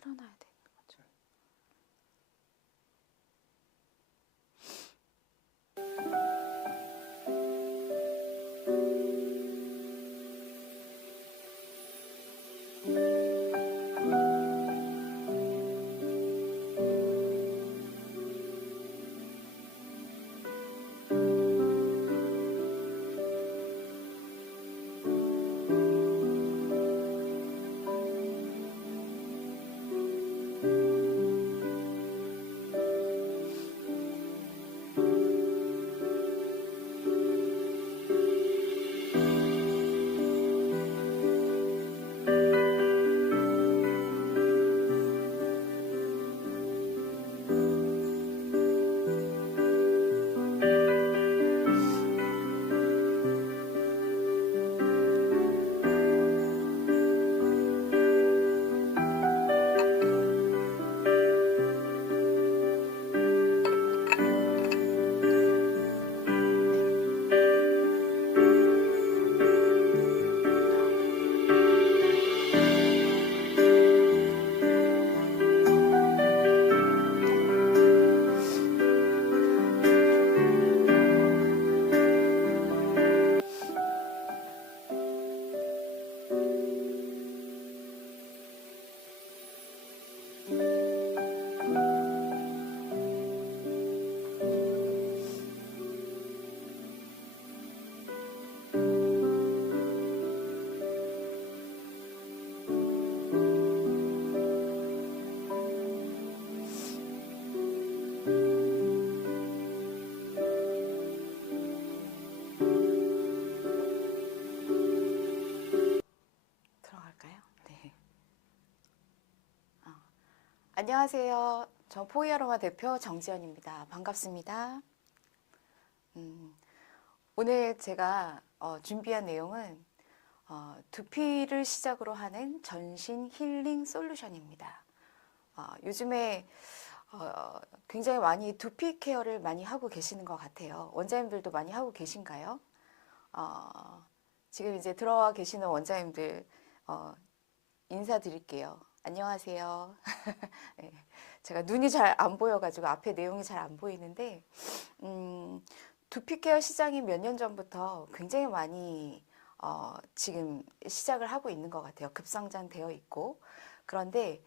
틀어놔야 되는 거죠. 들어갈까요? 네. 안녕하세요. 저 포이아로마 대표 정지연입니다. 반갑습니다. 오늘 제가 준비한 내용은 두피를 시작으로 하는 전신 힐링 솔루션입니다. 요즘에 굉장히 많이 두피 케어를 많이 하고 계시는 것 같아요. 원장님들도 많이 하고 계신가요? 지금 이제 들어와 계시는 원장님들 인사드릴게요. 안녕하세요. 네, 제가 눈이 잘 안 보여가지고 앞에 내용이 잘 안 보이는데 두피 케어 시장이 몇 년 전부터 굉장히 많이 지금 시작을 하고 있는 것 같아요. 급성장되어 있고 그런데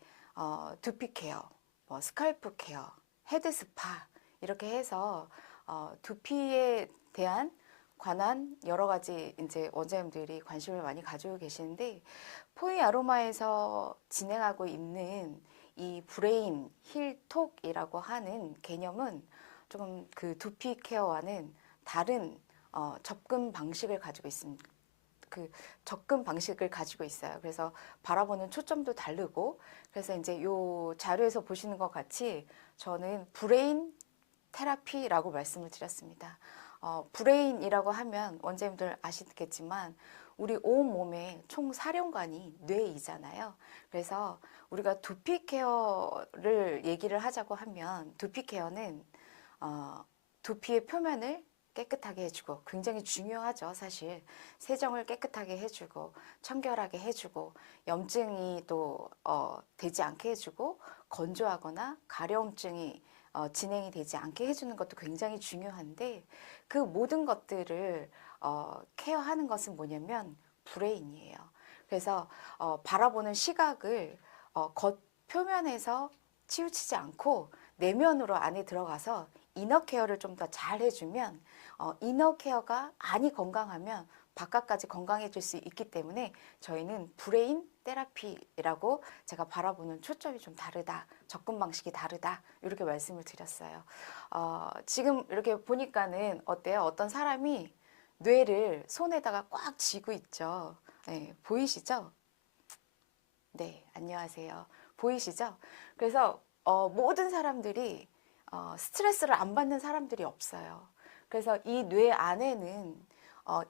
두피 케어, 뭐 스칼프 케어, 헤드 스파 이렇게 해서 두피에 대한 관한 여러 가지 이제 원장님들이 관심을 많이 가지고 계시는데 포이 아로마에서 진행하고 있는 이 브레인 힐톡이라고 하는 개념은 조금 그 두피 케어와는 다른 접근 방식을 가지고 있습니다. 그 접근 방식을 가지고 있어요. 그래서 바라보는 초점도 다르고 그래서 이제 요 자료에서 보시는 것 같이 저는 브레인 테라피라고 말씀을 드렸습니다. 브레인이라고 하면 원장님들 아시겠지만 우리 온 몸에 총 사령관이 뇌이잖아요. 그래서 우리가 두피 케어를 얘기를 하자고 하면 두피 케어는 두피의 표면을 깨끗하게 해주고 굉장히 중요하죠. 사실 세정을 깨끗하게 해주고 청결하게 해주고 염증이 또 되지 않게 해주고 건조하거나 가려움증이 진행이 되지 않게 해주는 것도 굉장히 중요한데 그 모든 것들을 케어하는 것은 뭐냐면 브레인이에요. 그래서 바라보는 시각을 겉 표면에서 치우치지 않고 내면으로 안에 들어가서 이너 케어를 좀 더 잘 해주면 이너 케어가 안이 건강하면 바깥까지 건강해질 수 있기 때문에 저희는 브레인 테라피라고 제가 바라보는 초점이 좀 다르다, 접근 방식이 다르다 이렇게 말씀을 드렸어요. 지금 이렇게 보니까는 어때요? 어떤 사람이 뇌를 손에다가 꽉 쥐고 있죠. 네, 보이시죠? 네, 안녕하세요. 보이시죠? 그래서 모든 사람들이 스트레스를 안 받는 사람들이 없어요. 그래서 이 뇌 안에는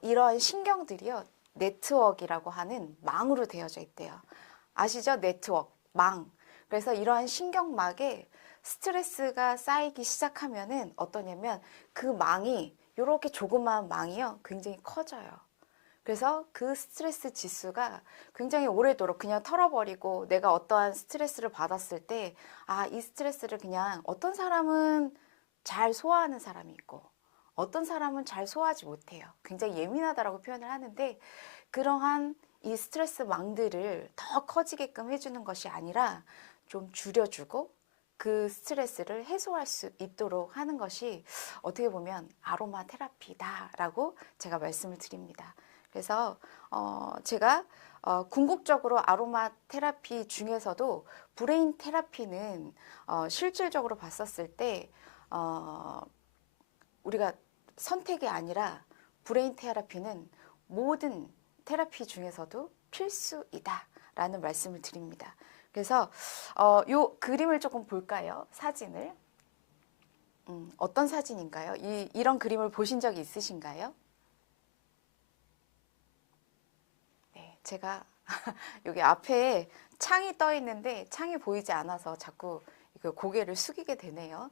이러한 신경들이요, 네트워크라고 하는 망으로 되어져 있대요. 아시죠? 네트워크, 망. 그래서 이러한 신경막에 스트레스가 쌓이기 시작하면은 어떠냐면 그 망이, 이렇게 조그마한 망이요, 굉장히 커져요. 그래서 그 스트레스 지수가 굉장히 오래도록 그냥 털어버리고 내가 어떠한 스트레스를 받았을 때, 아, 이 스트레스를 그냥 어떤 사람은 잘 소화하는 사람이 있고 어떤 사람은 잘 소화하지 못해요. 굉장히 예민하다라고 표현을 하는데, 그러한 이 스트레스 망들을 더 커지게끔 해주는 것이 아니라 좀 줄여주고 그 스트레스를 해소할 수 있도록 하는 것이 어떻게 보면 아로마 테라피다라고 제가 말씀을 드립니다. 그래서 제가 궁극적으로 아로마 테라피 중에서도 브레인 테라피는 실질적으로 봤었을 때 우리가 선택이 아니라 브레인 테라피는 모든 테라피 중에서도 필수이다 라는 말씀을 드립니다. 그래서 요 그림을 조금 볼까요? 사진을. 어떤 사진인가요? 이런 그림을 보신 적이 있으신가요? 네, 제가 여기 앞에 창이 떠 있는데 창이 보이지 않아서 자꾸 고개를 숙이게 되네요.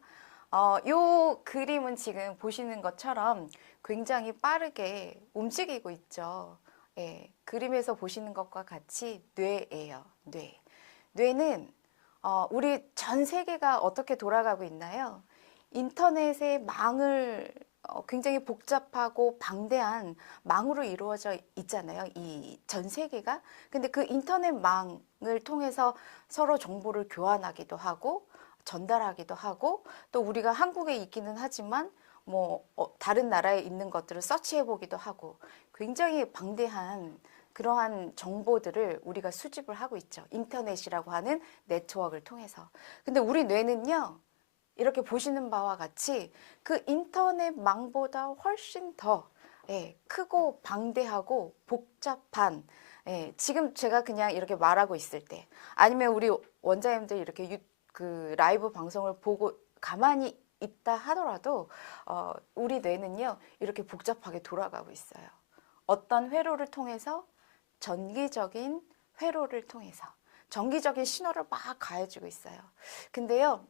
요 그림은 지금 보시는 것처럼 굉장히 빠르게 움직이고 있죠. 예, 그림에서 보시는 것과 같이 뇌예요. 뇌. 뇌는 우리 전 세계가 어떻게 돌아가고 있나요? 인터넷의 망을 굉장히 복잡하고 방대한 망으로 이루어져 있잖아요. 이 전 세계가. 근데 그 인터넷 망을 통해서 서로 정보를 교환하기도 하고 전달하기도 하고, 또 우리가 한국에 있기는 하지만 뭐 다른 나라에 있는 것들을 서치해 보기도 하고, 굉장히 방대한 그러한 정보들을 우리가 수집을 하고 있죠. 인터넷이라고 하는 네트워크를 통해서. 근데 우리 뇌는요, 이렇게 보시는 바와 같이 그 인터넷망보다 훨씬 더 크고 방대하고 복잡한, 지금 제가 그냥 이렇게 말하고 있을 때, 아니면 우리 원장님들 이렇게 그 라이브 방송을 보고 가만히 있다 하더라도 우리 뇌는요, 이렇게 복잡하게 돌아가고 있어요. 어떤 회로를 통해서, 전기적인 회로를 통해서 전기적인 신호를 막 가해주고 있어요. 근데요,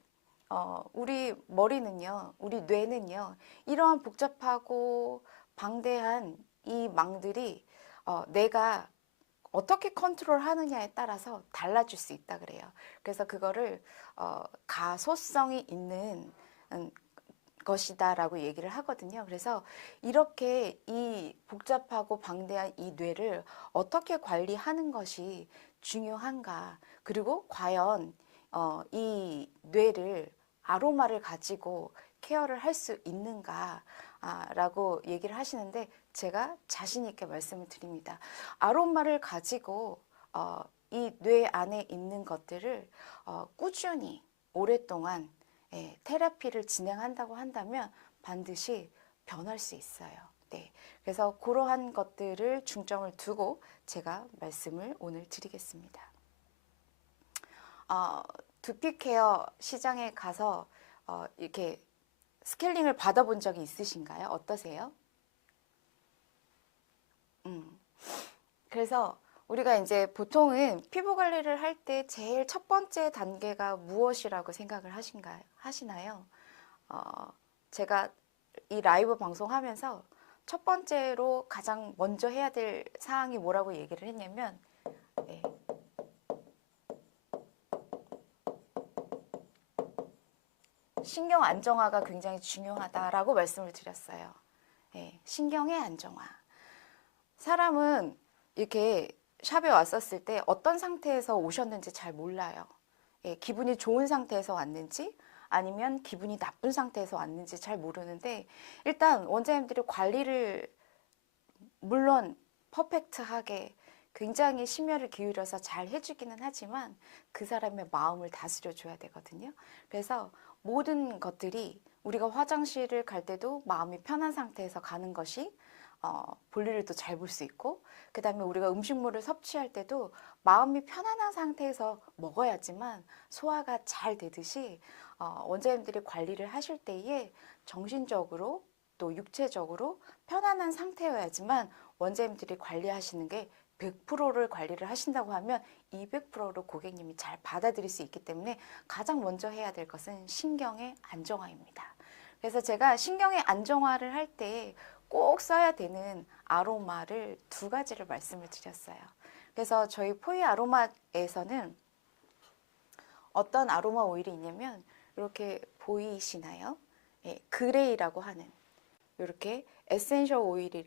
우리 머리는요, 우리 뇌는요, 이러한 복잡하고 방대한 이 망들이 내가 어떻게 컨트롤 하느냐에 따라서 달라질 수 있다 그래요. 그래서 그거를 가소성이 있는 것이다라고 얘기를 하거든요. 그래서 이렇게 이 복잡하고 방대한 이 뇌를 어떻게 관리하는 것이 중요한가, 그리고 과연 이 뇌를 아로마를 가지고 케어를 할 수 있는가 라고 얘기를 하시는데, 제가 자신 있게 말씀을 드립니다. 아로마를 가지고 이 뇌 안에 있는 것들을 꾸준히 오랫동안 테라피를 진행한다고 한다면 반드시 변할 수 있어요. 네, 그래서 그러한 것들을 중점을 두고 제가 말씀을 오늘 드리겠습니다. 두피 케어 시장에 가서 이렇게 스케일링을 받아본 적이 있으신가요? 어떠세요? 그래서 우리가 이제 보통은 피부 관리를 할 때 제일 첫 번째 단계가 무엇이라고 생각을 하시나요? 제가 이 라이브 방송하면서 첫 번째로 가장 먼저 해야 될 사항이 뭐라고 얘기를 했냐면, 네, 신경 안정화가 굉장히 중요하다라고 말씀을 드렸어요. 네, 신경의 안정화. 사람은 이렇게 샵에 왔었을 때 어떤 상태에서 오셨는지 잘 몰라요. 기분이 좋은 상태에서 왔는지 아니면 기분이 나쁜 상태에서 왔는지 잘 모르는데, 일단 원장님들이 관리를 물론 퍼펙트하게 굉장히 심혈을 기울여서 잘 해주기는 하지만 그 사람의 마음을 다스려 줘야 되거든요. 그래서 모든 것들이, 우리가 화장실을 갈 때도 마음이 편한 상태에서 가는 것이 볼일을 또 잘 볼 수 있고, 그 다음에 우리가 음식물을 섭취할 때도 마음이 편안한 상태에서 먹어야지만 소화가 잘 되듯이 원장님들이 관리를 하실 때에 정신적으로 또 육체적으로 편안한 상태여야지만 원장님들이 관리하시는 게 100%를 관리를 하신다고 하면 200%로 고객님이 잘 받아들일 수 있기 때문에 가장 먼저 해야 될 것은 신경의 안정화입니다. 그래서 제가 신경의 안정화를 할 때 꼭 써야 되는 아로마를 두 가지를 말씀을 드렸어요. 그래서 저희 포이 아로마에서는 어떤 아로마 오일이 있냐면 이렇게 보이시나요? 예, 그레이라고 하는 이렇게 에센셜 오일이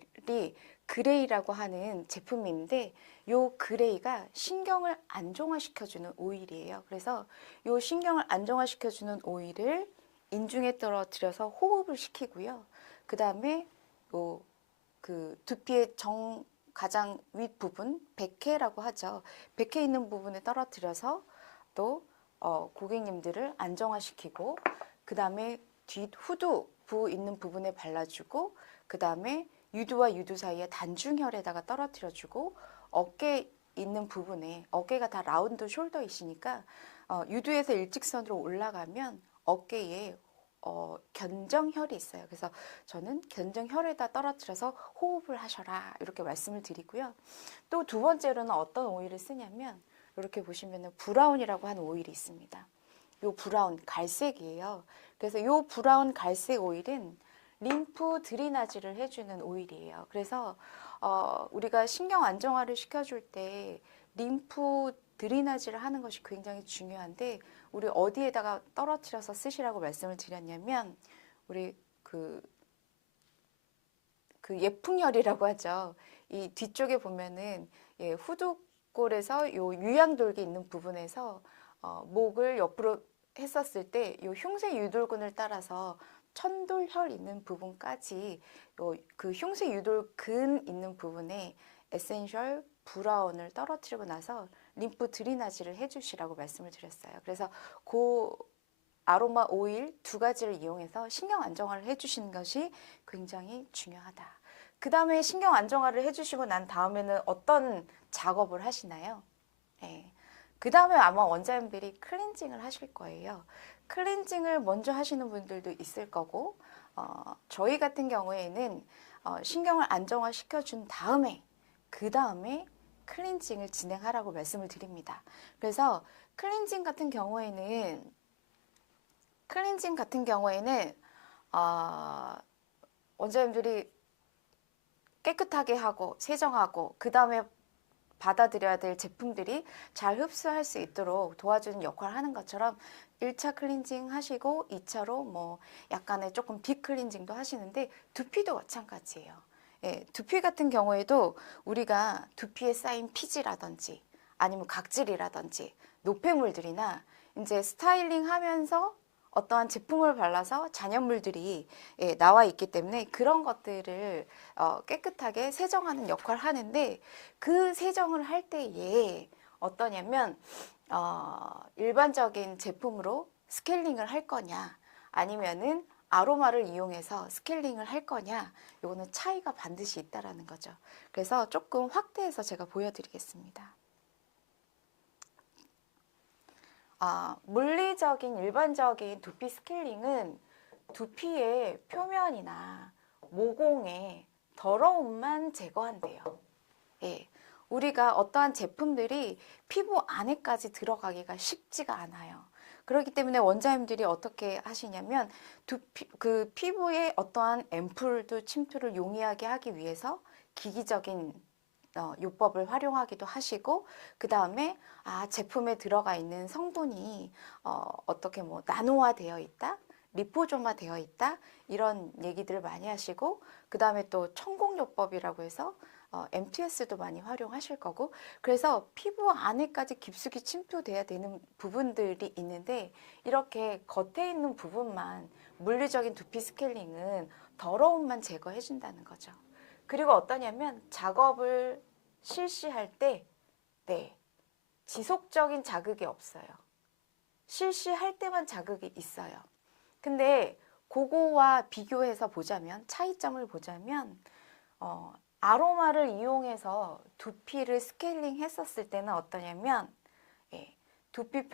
그레이라고 하는 제품인데 요 그레이가 신경을 안정화시켜주는 오일이에요. 그래서 요 신경을 안정화시켜주는 오일을 인중에 떨어뜨려서 호흡을 시키고요. 그 다음에 그 두피의 가장 윗부분, 백회라고 하죠. 백회 있는 부분에 떨어뜨려서 또 고객님들을 안정화시키고 그 다음에 후두부 있는 부분에 발라주고 그 다음에 유두와 유두 사이에 단중혈에다가 떨어뜨려주고 어깨 있는 부분에 어깨가 다 라운드 숄더이시니까 유두에서 일직선으로 올라가면 어깨에 견정혈이 있어요. 그래서 저는 견정혈에다 떨어뜨려서 호흡을 하셔라 이렇게 말씀을 드리고요. 또 두 번째로는 어떤 오일을 쓰냐면 이렇게 보시면은 브라운이라고 하는 오일이 있습니다. 요 브라운 갈색이에요. 그래서 요 브라운 갈색 오일은 림프 드리나지를 해주는 오일이에요. 그래서 우리가 신경 안정화를 시켜줄 때 림프 드리나지를 하는 것이 굉장히 중요한데 우리 어디에다가 떨어뜨려서 쓰시라고 말씀을 드렸냐면 우리 그 예풍혈이라고 하죠. 이 뒤쪽에 보면은 예, 후두골에서 요 유양돌기 있는 부분에서 목을 옆으로 했었을 때 요 흉쇄 유돌근을 따라서 천돌혈 있는 부분까지 그 흉쇄 유돌근 있는 부분에 에센셜 브라운을 떨어뜨리고 나서 림프 드리나지를 해주시라고 말씀을 드렸어요. 그래서 그 아로마 오일 두 가지를 이용해서 신경 안정화를 해주시는 것이 굉장히 중요하다. 그 다음에 신경 안정화를 해주시고 난 다음에는 어떤 작업을 하시나요? 네. 그 다음에 아마 원장님들이 클렌징을 하실 거예요. 클렌징을 먼저 하시는 분들도 있을 거고 저희 같은 경우에는 신경을 안정화 시켜준 다음에 그 다음에 클렌징을 진행하라고 말씀을 드립니다. 그래서 클렌징 같은 경우에는 원장님들이 깨끗하게 하고 세정하고 그 다음에 받아들여야 될 제품들이 잘 흡수할 수 있도록 도와주는 역할을 하는 것처럼 1차 클렌징 하시고 2차로 뭐 약간의 조금 딥클렌징도 하시는데 두피도 마찬가지예요. 예, 두피 같은 경우에도 우리가 두피에 쌓인 피지라든지 아니면 각질이라든지 노폐물들이나 이제 스타일링 하면서 어떠한 제품을 발라서 잔여물들이 나와 있기 때문에 그런 것들을 깨끗하게 세정하는 역할을 하는데 그 세정을 할 때에 어떠냐면 일반적인 제품으로 스케일링을 할 거냐 아니면은 아로마를 이용해서 스케일링을 할 거냐 요거는 차이가 반드시 있다라는 거죠. 그래서 조금 확대해서 제가 보여드리겠습니다. 물리적인 일반적인 두피 스케일링은 두피의 표면이나 모공의 더러움만 제거한대요. 예, 우리가 어떠한 제품들이 피부 안에까지 들어가기가 쉽지가 않아요. 그렇기 때문에 원장님들이 어떻게 하시냐면 그 피부에 어떠한 앰플도 침투를 용이하게 하기 위해서 기기적인 요법을 활용하기도 하시고 그 다음에 제품에 들어가 있는 성분이 어떻게 뭐 나노화되어 있다, 리포조마되어 있다 이런 얘기들을 많이 하시고 그 다음에 또 천공요법이라고 해서 MTS도 많이 활용하실 거고 그래서 피부 안에까지 깊숙이 침투돼야 되는 부분들이 있는데 이렇게 겉에 있는 부분만 물리적인 두피 스케일링은 더러움만 제거해 준다는 거죠. 그리고 어떠냐면 작업을 실시할 때 지속적인 자극이 없어요. 실시할 때만 자극이 있어요. 근데 그거와 비교해서 보자면 차이점을 보자면 아로마를 이용해서 두피를 스케일링 했었을 때는 어떠냐면 두피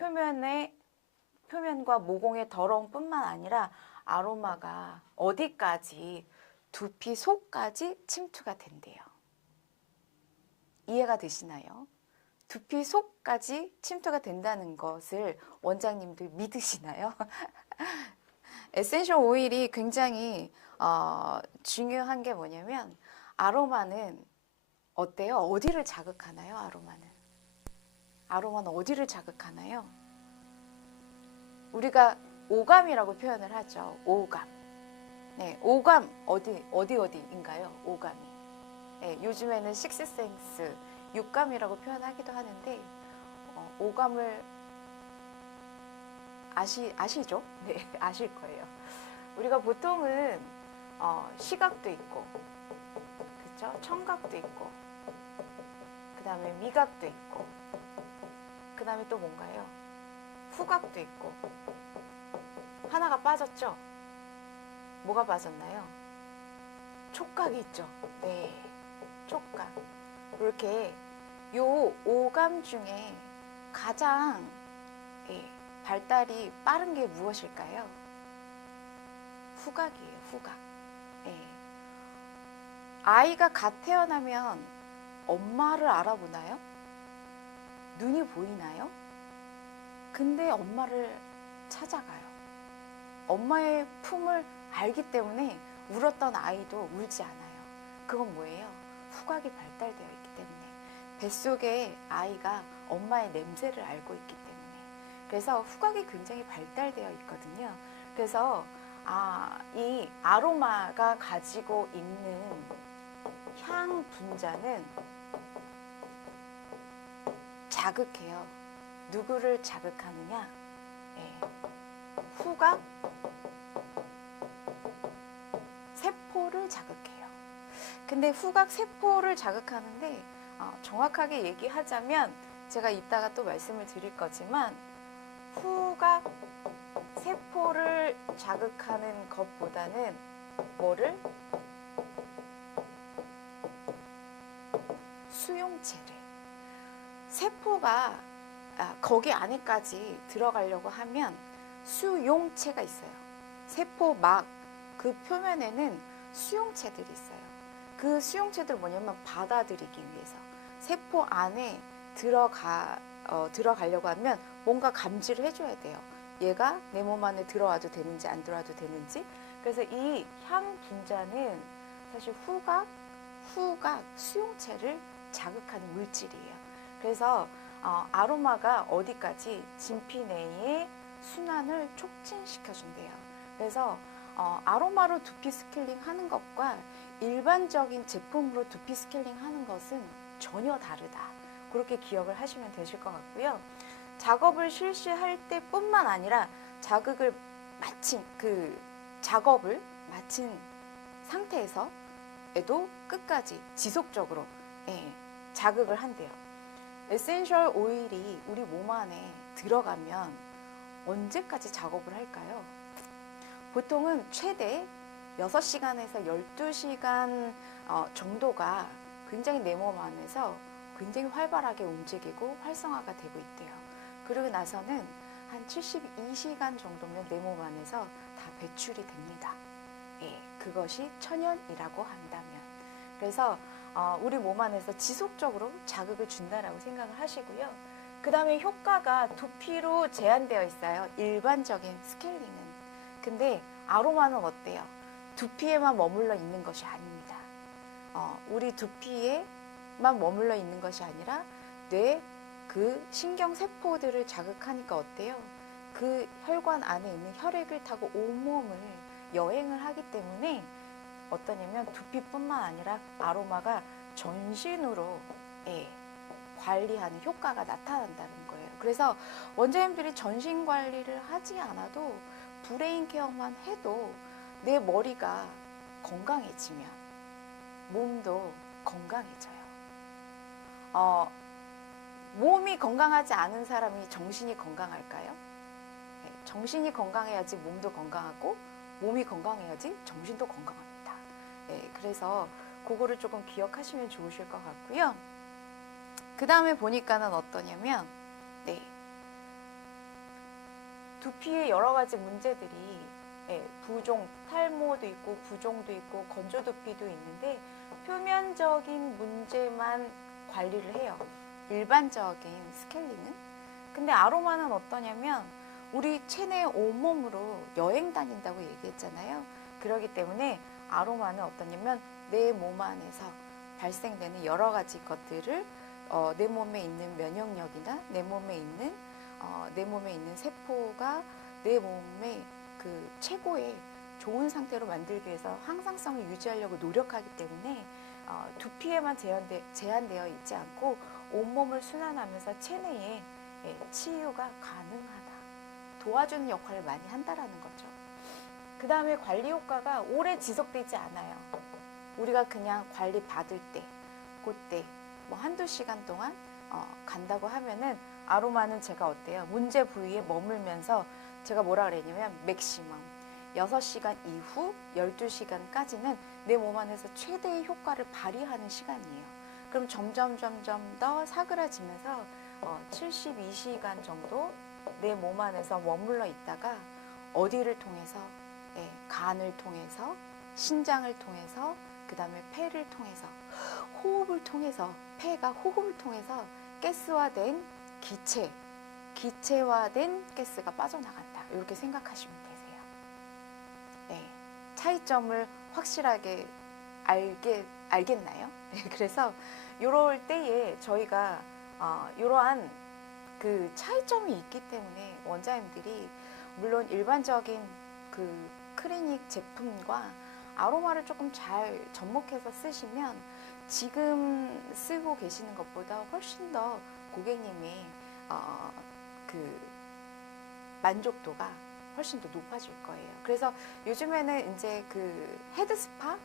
표면과 모공의 더러움 뿐만 아니라 아로마가 어디까지 두피 속까지 침투가 된대요. 이해가 되시나요? 두피 속까지 침투가 된다는 것을 원장님들 믿으시나요? 에센셜 오일이 굉장히 중요한 게 뭐냐면 아로마는 어때요? 어디를 자극하나요? 아로마는 어디를 자극하나요? 우리가 오감이라고 표현을 하죠. 오감. 네, 오감 어디인가요? 오감이. 네, 요즘에는 식스센스, 육감이라고 표현하기도 하는데 오감을 아시죠? 네, 아실 거예요. 우리가 보통은 시각도 있고, 그렇죠? 청각도 있고, 그 다음에 미각도 있고, 그 다음에 또 뭔가요? 후각도 있고. 하나가 빠졌죠? 뭐가 빠졌나요? 촉각이 있죠. 네, 촉각. 이렇게 요 오감 중에 가장 발달이 빠른 게 무엇일까요? 후각이에요. 후각. 아이가 갓 태어나면 엄마를 알아보나요? 눈이 보이나요? 근데 엄마를 찾아가요. 엄마의 품을 알기 때문에 울었던 아이도 울지 않아요. 그건 뭐예요? 후각이 발달되어 있기 때문에. 뱃속에 아이가 엄마의 냄새를 알고 있기 때문에. 그래서 후각이 굉장히 발달되어 있거든요. 그래서 이 아로마가 가지고 있는 향 분자는 자극해요. 누구를 자극하느냐? 후각, 세포를 자극해요. 근데 후각, 세포를 자극하는데 정확하게 얘기하자면 제가 이따가 또 말씀을 드릴 거지만 후각, 세포를 자극하는 것보다는 뭐를? 수용체를. 세포가 거기 안에까지 들어가려고 하면 수용체가 있어요. 세포막 그 표면에는 수용체들이 있어요. 그 수용체들 뭐냐면 받아들이기 위해서 세포 안에 들어가려고 하면 뭔가 감지를 해줘야 돼요. 얘가 내 몸 안에 들어와도 되는지 안 들어와도 되는지. 그래서 이 향 분자는 사실 후각 수용체를 자극하는 물질이에요. 그래서 아로마가 어디까지 진피 내의 순환을 촉진시켜준대요. 그래서 아로마로 두피 스케일링 하는 것과 일반적인 제품으로 두피 스케일링 하는 것은 전혀 다르다. 그렇게 기억을 하시면 되실 것 같고요. 작업을 실시할 때뿐만 아니라 작업을 마친 상태에서 에도 끝까지 지속적으로 자극을 한대요. 에센셜 오일이 우리 몸 안에 들어가면 언제까지 작업을 할까요? 보통은 최대 6시간에서 12시간 정도가 굉장히 내 몸 안에서 굉장히 활발하게 움직이고 활성화가 되고 있대요. 그러고 나서는 한 72시간 정도면 내 몸 안에서 다 배출이 됩니다. 그것이 천연이라고 한다면. 그래서 우리 몸 안에서 지속적으로 자극을 준다라고 생각을 하시고요. 그 다음에 효과가 두피로 제한되어 있어요. 일반적인 스케일링은. 근데 아로마는 어때요? 두피에만 머물러 있는 것이 아닙니다. 우리 두피에만 머물러 있는 것이 아니라 뇌 그 신경세포들을 자극하니까 어때요? 그 혈관 안에 있는 혈액을 타고 온몸을 여행을 하기 때문에 어떠냐면 두피뿐만 아니라 아로마가 전신으로 관리하는 효과가 나타난다는 거예요. 그래서 원장님들이 전신 관리를 하지 않아도 브레인 케어만 해도 내 머리가 건강해지면 몸도 건강해져요. 몸이 건강하지 않은 사람이 정신이 건강할까요? 정신이 건강해야지 몸도 건강하고 몸이 건강해야지 정신도 건강합니다. 그래서 그거를 조금 기억하시면 좋으실 것 같고요. 그 다음에 보니까는 어떠냐면 두피에 여러 가지 문제들이 부종, 탈모도 있고 부종도 있고 건조 두피도 있는데 표면적인 문제만 관리를 해요. 일반적인 스케일링은. 근데 아로마는 어떠냐면 우리 체내 온몸으로 여행 다닌다고 얘기했잖아요. 그렇기 때문에 아로마는 어떠냐면 내 몸 안에서 발생되는 여러 가지 것들을 내 몸에 있는 면역력이나 내 몸에 있는 세포가 내 몸의 그 최고의 좋은 상태로 만들기 위해서 항상성을 유지하려고 노력하기 때문에 두피에만 제한되어 있지 않고 온몸을 순환하면서 체내에 치유가 가능하다. 도와주는 역할을 많이 한다라는 거죠. 그 다음에 관리 효과가 오래 지속되지 않아요. 우리가 그냥 관리 받을 때, 그때 뭐 한두 시간 동안 간다고 하면은 아로마는 제가 어때요? 문제 부위에 머물면서 제가 뭐라 그랬냐면 맥시멈 6시간 이후 12시간까지는 내 몸 안에서 최대의 효과를 발휘하는 시간이에요. 그럼 점점 더 사그라지면서 72시간 정도 내 몸 안에서 머물러 있다가 어디를 통해서 간을 통해서 신장을 통해서 그 다음에 폐를 통해서 호흡을 통해서 폐가 호흡을 통해서 가스화된 기체화된 가스가 빠져나간다. 이렇게 생각하시면 되세요. 네, 차이점을 확실하게 알겠나요? 네, 그래서 이럴 때에 저희가 이러한 그 차이점이 있기 때문에 원장님들이 물론 일반적인 그 클리닉 제품과 아로마를 조금 잘 접목해서 쓰시면 지금 쓰고 계시는 것보다 훨씬 더 고객님의 그 만족도가 훨씬 더 높아질 거예요. 그래서 요즘에는 이제 그 헤드 스파,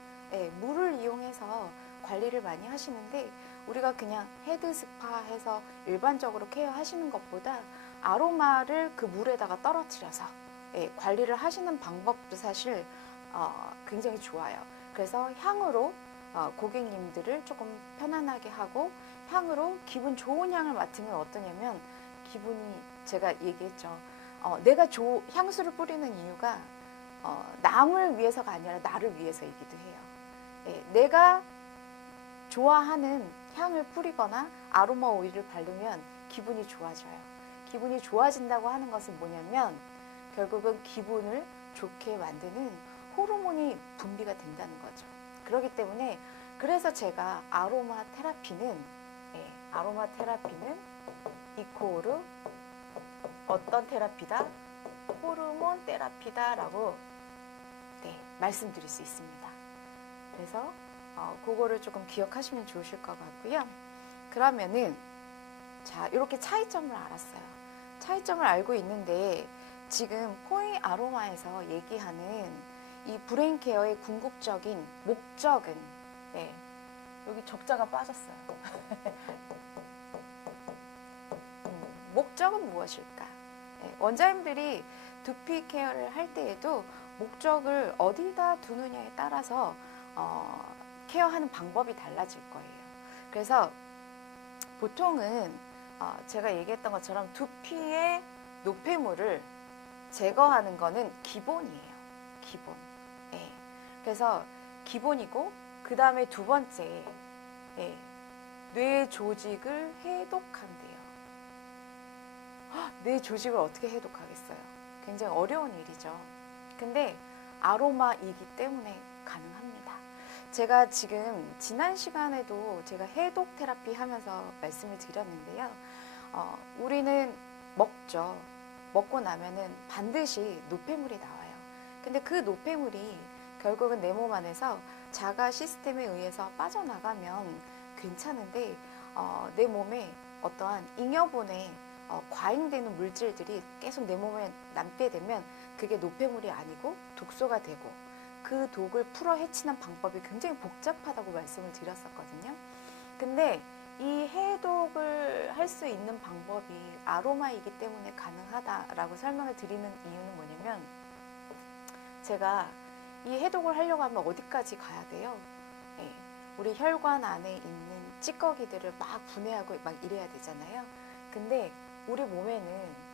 물을 이용해서 관리를 많이 하시는데 우리가 그냥 헤드 스파 해서 일반적으로 케어하시는 것보다 아로마를 그 물에다가 떨어뜨려서 관리를 하시는 방법도 사실 굉장히 좋아요. 그래서 향으로 고객님들을 조금 편안하게 하고 향으로 기분 좋은 향을 맡으면 어떠냐면 기분이 제가 얘기했죠. 내가 향수를 뿌리는 이유가 남을 위해서가 아니라 나를 위해서이기도 해요. 내가 좋아하는 향을 뿌리거나 아로마 오일을 바르면 기분이 좋아져요. 기분이 좋아진다고 하는 것은 뭐냐면 결국은 기분을 좋게 만드는 호르몬이 분비가 된다는 거죠. 그렇기 때문에 그래서 제가 아로마 테라피는 이코르 어떤 테라피다? 호르몬 테라피다라고 말씀드릴 수 있습니다. 그래서 그거를 조금 기억하시면 좋으실 것 같고요. 그러면은 자, 이렇게 차이점을 알았어요. 차이점을 알고 있는데 지금 포이 아로마에서 얘기하는 이 브레인 케어의 궁극적인 목적은 여기 적자가 빠졌어요. 목적은 무엇일까? 원장님들이 두피 케어를 할 때에도 목적을 어디다 두느냐에 따라서 케어하는 방법이 달라질 거예요. 그래서 보통은 제가 얘기했던 것처럼 두피의 노폐물을 제거하는 거는 기본이에요. 기본. 그래서 기본이고 그 다음에 두 번째 뇌 조직을 해독한대요. 뇌 조직을 어떻게 해독하겠어요? 굉장히 어려운 일이죠. 근데 아로마이기 때문에 가능합니다. 제가 지금 지난 시간에도 제가 해독 테라피 하면서 말씀을 드렸는데요. 우리는 먹죠. 먹고 나면은 반드시 노폐물이 나와요. 근데 그 노폐물이 결국은 내 몸 안에서 자가 시스템에 의해서 빠져나가면 괜찮은데 내 몸에 어떠한 잉여분에 과잉되는 물질들이 계속 내 몸에 남게 되면 그게 노폐물이 아니고 독소가 되고 그 독을 풀어 헤치는 방법이 굉장히 복잡하다고 말씀을 드렸었거든요. 근데 이 해독을 할 수 있는 방법이 아로마이기 때문에 가능하다라고 설명을 드리는 이유는 뭐냐면 제가 이 해독을 하려고 하면 어디까지 가야 돼요? 우리 혈관 안에 있는 찌꺼기들을 막 분해하고 막 이래야 되잖아요. 근데 우리 몸에는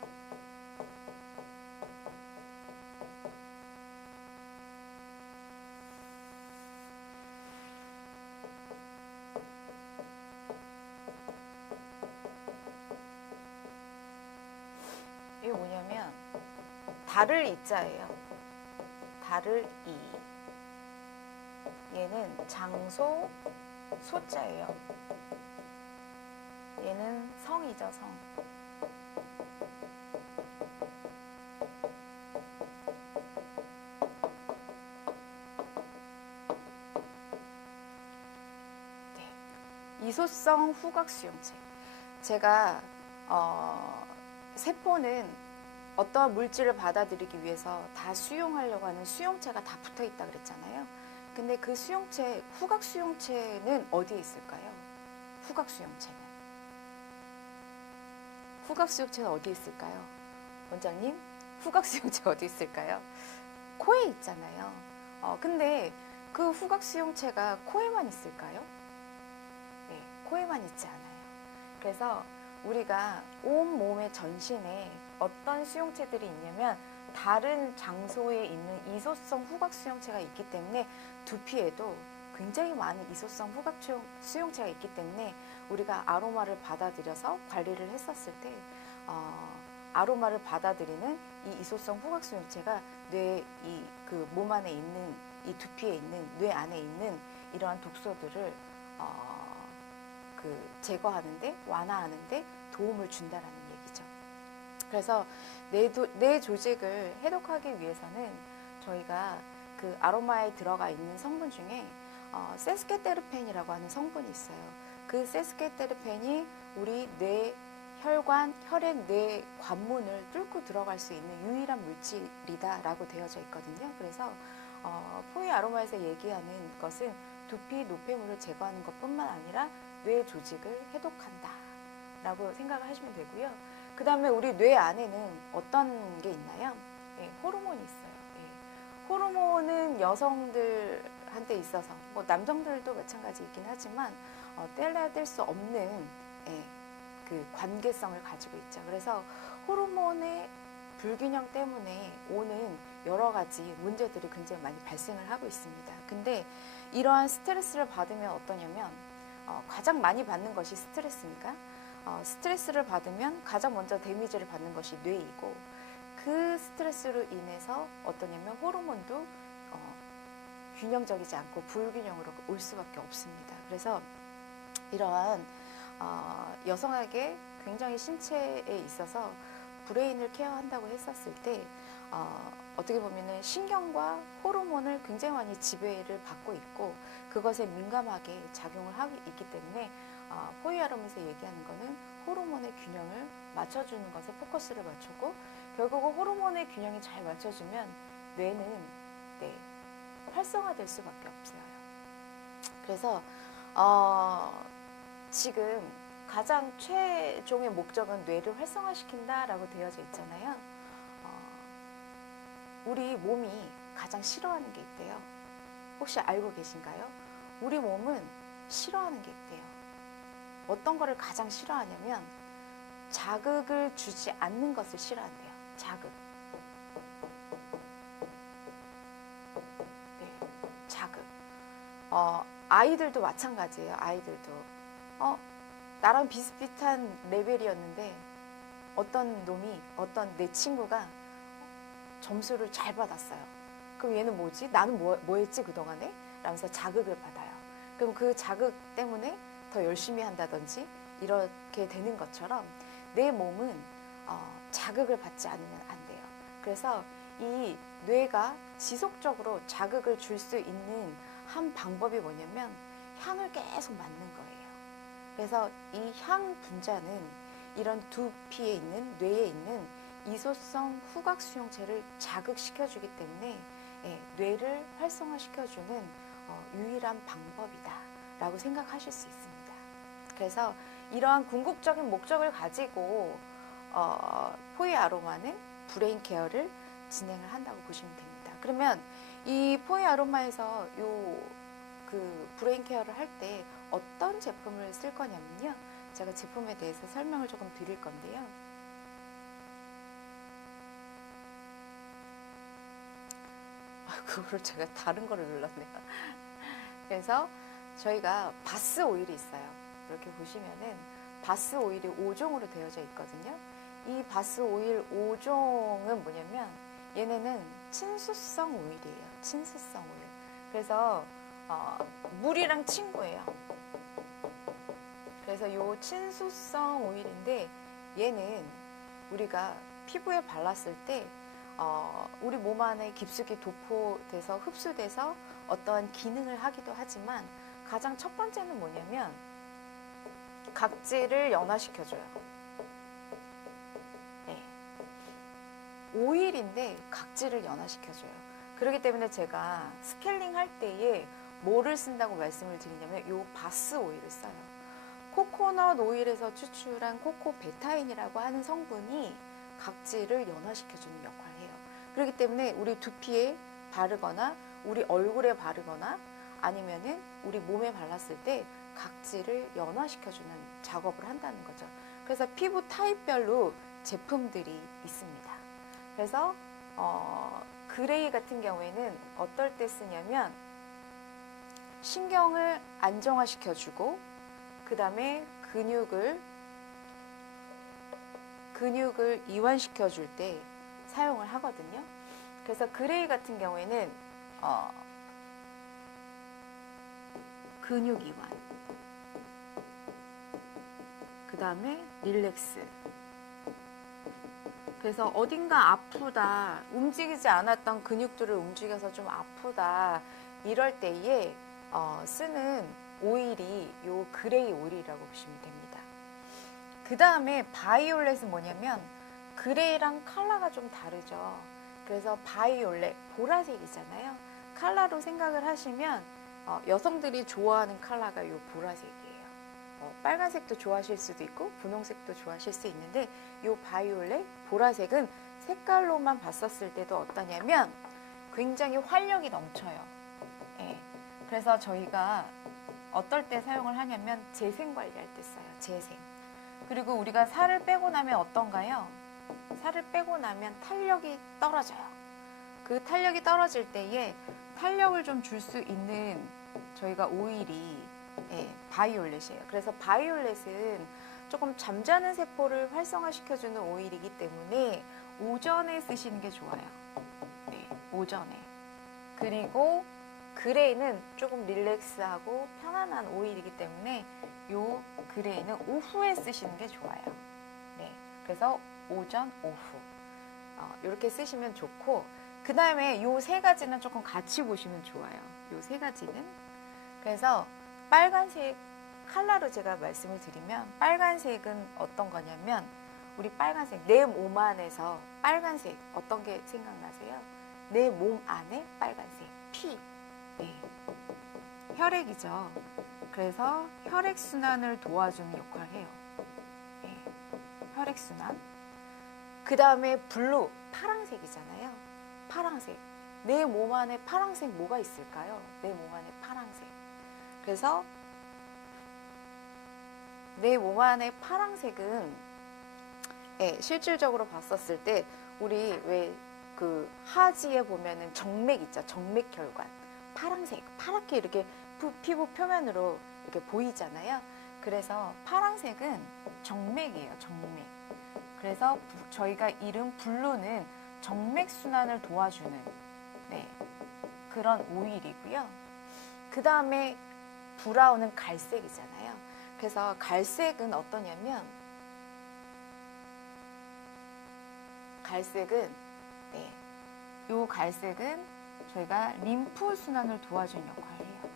이게 뭐냐면 달을 이자예요. 달을 이. 얘는 장소, 소자예요. 얘는 성이죠, 성. 네. 이소성 후각 수용체. 제가 세포는 어떠한 물질을 받아들이기 위해서 다 수용하려고 하는 수용체가 다 붙어 있다 그랬잖아요. 근데 그 수용체, 후각 수용체는 어디에 있을까요? 후각 수용체는. 후각 수용체는 어디에 있을까요? 원장님, 후각 수용체 어디 있을까요? 코에 있잖아요. 근데 그 후각 수용체가 코에만 있을까요? 네, 코에만 있지 않아요. 그래서 우리가 온 몸의 전신에 어떤 수용체들이 있냐면 다른 장소에 있는 이소성 후각 수용체가 있기 때문에 두피에도 굉장히 많은 이소성 후각 수용체가 있기 때문에 우리가 아로마를 받아들여서 관리를 했었을 때 아로마를 받아들이는 이 이소성 후각 수용체가 뇌 그 몸 안에 있는 이 두피에 있는 뇌 안에 있는 이러한 독소들을 제거하는데 완화하는데 도움을 준다라는 얘기죠. 그래서 뇌 조직을 해독하기 위해서는 저희가 그 아로마에 들어가 있는 성분 중에 세스케테르펜이라고 하는 성분이 있어요. 그 세스케테르펜이 우리 뇌 혈관, 혈액, 뇌 관문을 뚫고 들어갈 수 있는 유일한 물질이다라고 되어져 있거든요. 그래서 포이 아로마에서 얘기하는 것은 두피 노폐물을 제거하는 것뿐만 아니라 뇌 조직을 해독한다 라고 생각을 하시면 되고요. 그 다음에 우리 뇌 안에는 어떤 게 있나요? 예, 호르몬이 있어요. 예. 호르몬은 여성들한테 있어서 뭐 남성들도 마찬가지이긴 하지만 뗄래야 뗄 수 없는 그 관계성을 가지고 있죠. 그래서 호르몬의 불균형 때문에 오는 여러 가지 문제들이 굉장히 많이 발생을 하고 있습니다. 근데 이러한 스트레스를 받으면 어떠냐면 가장 많이 받는 것이 스트레스니까 스트레스를 받으면 가장 먼저 데미지를 받는 것이 뇌이고 그 스트레스로 인해서 어떠냐면 호르몬도 균형적이지 않고 불균형으로 올 수밖에 없습니다. 그래서 이러한 여성에게 굉장히 신체에 있어서 브레인을 케어한다고 했었을 때 어떻게 보면은 신경과 호르몬을 굉장히 많이 지배를 받고 있고 그것에 민감하게 작용을 하고 있기 때문에 포이아롬에서 얘기하는 거는 호르몬의 균형을 맞춰주는 것에 포커스를 맞추고 결국은 호르몬의 균형이 잘 맞춰주면 뇌는 활성화될 수밖에 없어요. 그래서 지금 가장 최종의 목적은 뇌를 활성화시킨다라고 되어져 있잖아요. 우리 몸이 가장 싫어하는 게 있대요. 혹시 알고 계신가요? 우리 몸은 싫어하는 게 있대요. 어떤 거를 가장 싫어하냐면 자극을 주지 않는 것을 싫어한대요. 자극. 네, 자극. 아이들도 마찬가지예요. 아이들도. 나랑 비슷비슷한 레벨이었는데 어떤 내 친구가 점수를 잘 받았어요. 그럼 얘는 뭐지? 나는 뭐 했지 그동안에? 라면서 자극을 받아요. 그럼 그 자극 때문에 더 열심히 한다든지 이렇게 되는 것처럼 내 몸은 자극을 받지 않으면 안 돼요. 그래서 이 뇌가 지속적으로 자극을 줄 수 있는 한 방법이 뭐냐면 향을 계속 맡는 거예요. 그래서 이 향 분자는 이런 두피에 있는 뇌에 있는 이소성 후각 수용체를 자극시켜주기 때문에 뇌를 활성화시켜주는 유일한 방법이다 라고 생각하실 수 있습니다. 그래서 이러한 궁극적인 목적을 가지고 포이 아로마는 브레인 케어를 진행을 한다고 보시면 됩니다. 그러면 이 포이 아로마에서 그 브레인 케어를 할 때 어떤 제품을 쓸 거냐면요. 제가 제품에 대해서 설명을 조금 드릴 건데요. 그거를 제가 다른 거를 눌렀네요. 그래서 저희가 바스 오일이 있어요. 이렇게 보시면은 바스 오일이 5종으로 되어져 있거든요. 이 바스 오일 5종은 뭐냐면 얘네는 친수성 오일이에요. 친수성 오일. 그래서 물이랑 친구예요. 그래서 이 친수성 오일인데 얘는 우리가 피부에 발랐을 때 우리 몸 안에 깊숙이 도포돼서 흡수돼서 어떠한 기능을 하기도 하지만 가장 첫 번째는 뭐냐면 각질을 연화시켜줘요. 네. 오일인데 각질을 연화시켜줘요. 그렇기 때문에 제가 스케일링 할 때에 뭐를 쓴다고 말씀을 드리냐면 요 바스 오일을 써요. 코코넛 오일에서 추출한 코코베타인이라고 하는 성분이 각질을 연화시켜주는 역할을 해요. 그렇기 때문에 우리 두피에 바르거나 우리 얼굴에 바르거나 아니면은 우리 몸에 발랐을 때 각질을 연화시켜주는 작업을 한다는 거죠. 그래서 피부 타입별로 제품들이 있습니다. 그래서 그레이 같은 경우에는 어떨 때 쓰냐면 신경을 안정화시켜주고 그 다음에 근육을 이완시켜줄 때 사용을 하거든요. 그래서 그레이 같은 경우에는 근육 이완, 그 다음에 릴렉스. 그래서 어딘가 아프다, 움직이지 않았던 근육들을 움직여서 좀 아프다 이럴 때에 쓰는 오일이 요 그레이 오일이라고 보시면 됩니다. 그 다음에 바이올렛은 뭐냐면 그레이랑 컬러가 좀 다르죠. 그래서 바이올렛, 보라색이잖아요. 컬러로 생각을 하시면 여성들이 좋아하는 컬러가 요 보라색이에요. 빨간색도 좋아하실 수도 있고 분홍색도 좋아하실 수 있는데 요 바이올렛, 보라색은 색깔로만 봤었을 때도 어떠냐면 굉장히 활력이 넘쳐요. 예. 그래서 저희가 어떨 때 사용을 하냐면 재생 관리할 때 써요. 재생. 그리고 우리가 살을 빼고 나면 어떤가요? 살을 빼고 나면 탄력이 떨어져요. 그 탄력이 떨어질 때에 탄력을 좀 줄 수 있는 저희가 오일이 바이올렛이에요. 그래서 바이올렛은 조금 잠자는 세포를 활성화시켜주는 오일이기 때문에 오전에 쓰시는 게 좋아요. 네, 오전에. 그리고 그레이는 조금 릴렉스하고 편안한 오일이기 때문에 요 그레이는 오후에 쓰시는 게 좋아요. 네, 그래서 오전, 오후 이렇게 쓰시면 좋고 그 다음에 요 세 가지는 조금 같이 보시면 좋아요. 요 세 가지는 그래서 빨간색 컬러로 제가 말씀을 드리면 빨간색은 어떤 거냐면 우리 빨간색 내 몸 안에서 빨간색 어떤 게 생각나세요? 내 몸 안에 빨간색 피 네. 혈액이죠. 그래서 혈액순환을 도와주는 역할을 해요. 네. 혈액순환. 그 다음에 블루, 파랑색이잖아요. 파랑색. 내 몸 안에 파랑색 뭐가 있을까요? 내 몸 안에 파랑색. 그래서 내 몸 안에 파랑색은 실질적으로 봤었을 때 우리 왜 그 하지에 보면은 정맥 있죠. 정맥혈관. 파랑색, 파랗게 이렇게 피부 표면으로 이렇게 보이잖아요. 그래서 파랑색은 정맥이에요. 정맥. 그래서 저희가 이름 블루는 정맥 순환을 도와주는 그런 오일이고요. 그 다음에 브라운은 갈색이잖아요. 그래서 갈색은 어떠냐면 갈색은 요 갈색은 저희가 림프 순환을 도와주는 역할을 해요.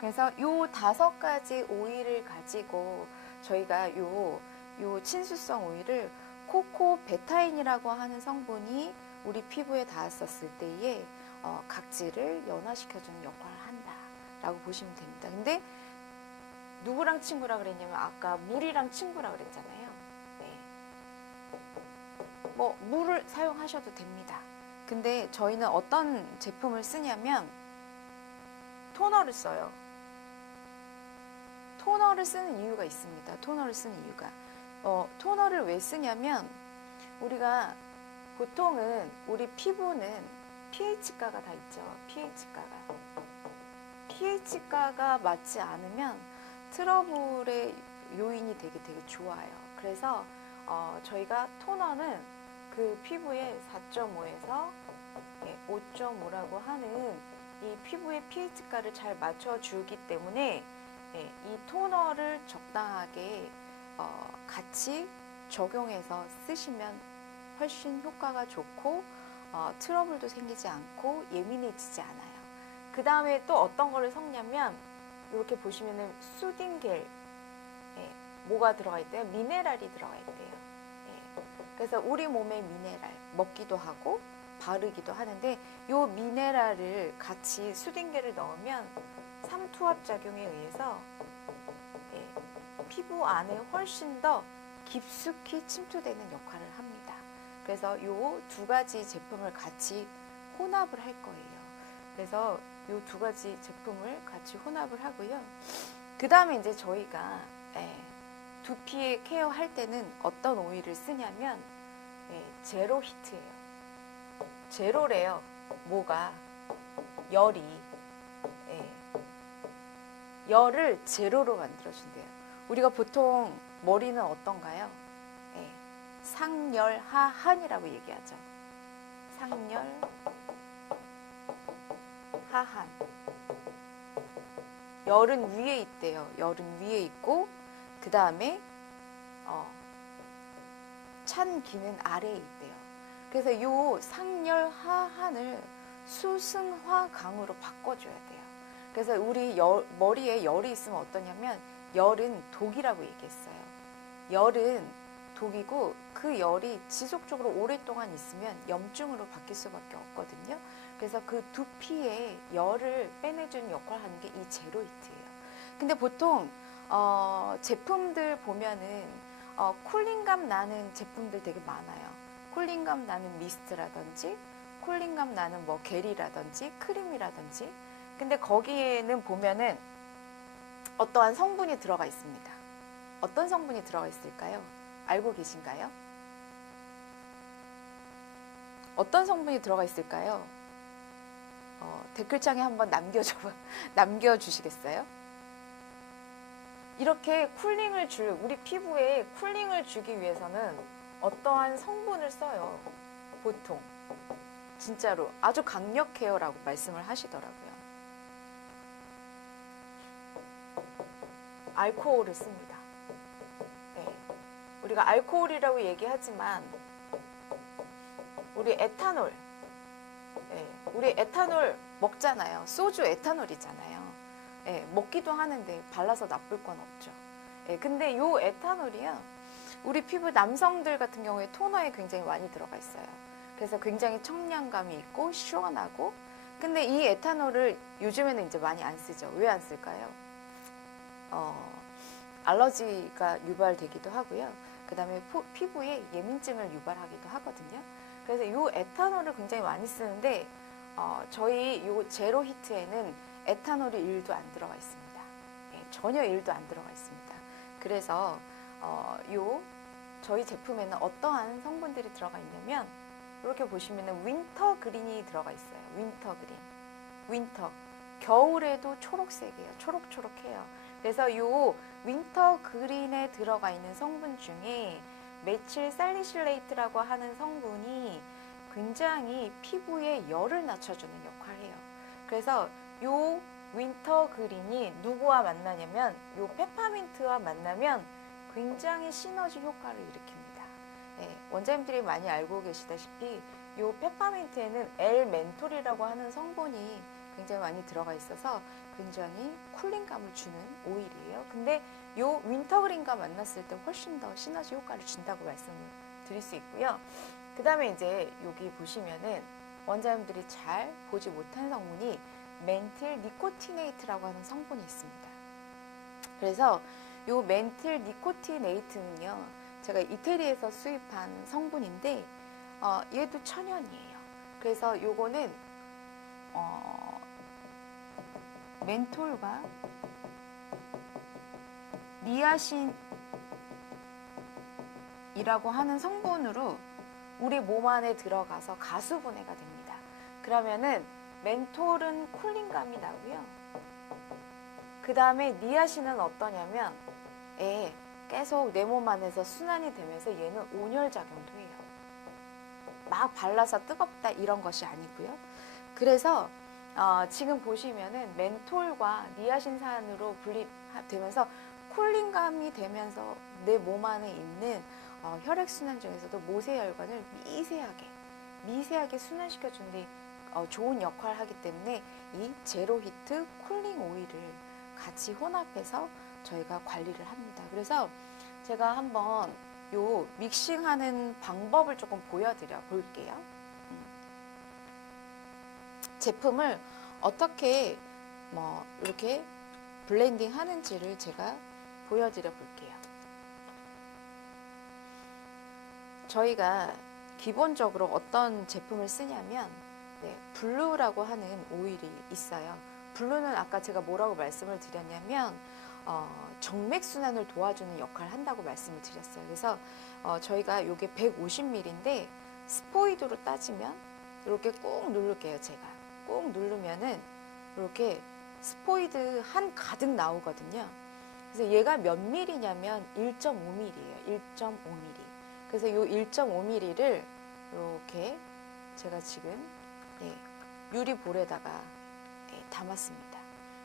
그래서 요 5가지 오일을 가지고 저희가 요 친수성 오일을 코코베타인이라고 하는 성분이 우리 피부에 닿았었을 때에 각질을 연화시켜주는 역할을 한다라고 보시면 됩니다. 근데 누구랑 친구라 그랬냐면 아까 물이랑 친구라 그랬잖아요. 뭐 물을 사용하셔도 됩니다. 근데 저희는 어떤 제품을 쓰냐면 토너를 써요. 토너를 쓰는 이유가 있습니다. 토너를 쓰는 이유가 토너를 왜 쓰냐면 우리가 보통은 우리 피부는 pH가가 다 있죠. pH가가 맞지 않으면 트러블의 요인이 되게 좋아요. 그래서 저희가 토너는 그 피부에 4.5에서 5.5라고 하는 이 피부의 pH가를 잘 맞춰주기 때문에 이 토너를 적당하게 같이 적용해서 쓰시면 훨씬 효과가 좋고 트러블도 생기지 않고 예민해지지 않아요. 그 다음에 또 어떤 거를 섞냐면 이렇게 보시면은 수딩겔 뭐가 들어가 있대요? 미네랄이 들어가 있대요. 그래서 우리 몸의 미네랄 먹기도 하고 바르기도 하는데 이 미네랄을 같이 수딩겔을 넣으면 삼투압 작용에 의해서 피부 안에 훨씬 더 깊숙이 침투되는 역할을 합니다. 그래서 이 두 가지 제품을 같이 혼합을 할 거예요. 그래서 이 두 가지 제품을 같이 혼합을 하고요. 그 다음에 이제 저희가 두피 케어 할 때는 어떤 오일을 쓰냐면 제로 히트예요. 제로래요. 뭐가? 열이. 열을 제로로 만들어준대요. 우리가 보통 머리는 어떤가요? 상열하한이라고 얘기하죠. 상열하한. 열은 위에 있대요. 열은 위에 있고 그 다음에 찬 기는 아래에 있대요. 그래서 이 상열하한을 수승화강으로 바꿔줘야 돼요. 그래서 우리 머리에 열이 있으면 어떠냐면 열은 독이라고 얘기했어요. 열은 독이고 그 열이 지속적으로 오랫동안 있으면 염증으로 바뀔 수밖에 없거든요. 그래서 그 두피에 열을 빼내주는 역할을 하는 게 이 제로히트예요. 근데 보통 제품들 보면은 쿨링감 나는 제품들 되게 많아요. 쿨링감 나는 미스트라든지 쿨링감 나는 뭐 겔이라든지 크림이라든지. 근데 거기에는 보면은 어떠한 성분이 들어가 있습니다. 어떤 성분이 들어가 있을까요? 알고 계신가요? 어떤 성분이 들어가 있을까요? 댓글창에 한번 남겨주시겠어요? 이렇게 우리 피부에 쿨링을 주기 위해서는 어떠한 성분을 써요. 보통. 진짜로 아주 강력해요라고 말씀을 하시더라고요. 알코올을 씁니다. 우리가 알코올이라고 얘기하지만 우리 에탄올, 우리 에탄올 먹잖아요. 소주 에탄올이잖아요. 먹기도 하는데 발라서 나쁠 건 없죠. 근데 이 에탄올이요, 우리 피부 남성들 같은 경우에 토너에 굉장히 많이 들어가 있어요. 그래서 굉장히 청량감이 있고 시원하고. 근데 이 에탄올을 요즘에는 이제 많이 안 쓰죠. 왜 안 쓸까요? 알러지가 유발되기도 하고요. 그 다음에 피부에 예민증을 유발하기도 하거든요. 그래서 이 에탄올을 굉장히 많이 쓰는데 저희 이 제로 히트에는 에탄올이 1도 안 들어가 있습니다. 전혀 1도 안 들어가 있습니다. 그래서 저희 제품에는 어떠한 성분들이 들어가 있냐면 이렇게 보시면은 윈터 그린이 들어가 있어요. 윈터 그린. 윈터. 겨울에도 초록색이에요. 초록초록해요. 그래서 이 윈터 그린에 들어가 있는 성분 중에 메칠 살리실레이트라고 하는 성분이 굉장히 피부에 열을 낮춰주는 역할을 해요. 그래서 이 윈터 그린이 누구와 만나냐면 이 페퍼민트와 만나면 굉장히 시너지 효과를 일으킵니다. 원장님들이 많이 알고 계시다시피 이 페퍼민트에는 L-멘톨이라고 하는 성분이 굉장히 많이 들어가 있어서 굉장히 쿨링감을 주는 오일이에요. 근데 이 윈터그린과 만났을 때 훨씬 더 시너지 효과를 준다고 말씀을 드릴 수 있고요. 그 다음에 이제 여기 보시면은 원장님들이 잘 보지 못한 성분이 멘틸 니코티네이트라고 하는 성분이 있습니다. 그래서 이 멘틸 니코티네이트는요, 제가 이태리에서 수입한 성분인데 얘도 천연이에요. 그래서 요거는 멘톨과 니아신이라고 하는 성분으로 우리 몸 안에 들어가서 가수분해가 됩니다. 그러면은 멘톨은 쿨링감이 나고요. 그 다음에 니아신은 어떠냐면 계속 내 몸 안에서 순환이 되면서 얘는 온열작용도 해요. 막 발라서 뜨겁다 이런 것이 아니고요. 그래서 지금 보시면은 멘톨과 니아신산으로 분리되면서 쿨링감이 되면서 내 몸 안에 있는 혈액순환 중에서도 모세혈관을 미세하게 순환시켜 주는데 좋은 역할을 하기 때문에 이 제로 히트 쿨링 오일을 같이 혼합해서 저희가 관리를 합니다. 그래서 제가 한번 요 믹싱하는 방법을 조금 보여드려 볼게요. 제품을 어떻게 이렇게 블렌딩 하는지를 제가 보여드려 볼게요. 저희가 기본적으로 어떤 제품을 쓰냐면 블루라고 하는 오일이 있어요. 블루는 아까 제가 뭐라고 말씀을 드렸냐면 정맥순환을 도와주는 역할을 한다고 말씀을 드렸어요. 그래서 저희가 이게 150ml인데 스포이드로 따지면 이렇게 꾹 누를게요. 제가 꾹 누르면은 이렇게 스포이드 한 가득 나오거든요. 그래서 얘가 몇 밀리냐면 1.5mm예요. 1.5mm. 그래서 이 1.5mm를 이렇게 제가 지금 유리볼에다가 담았습니다.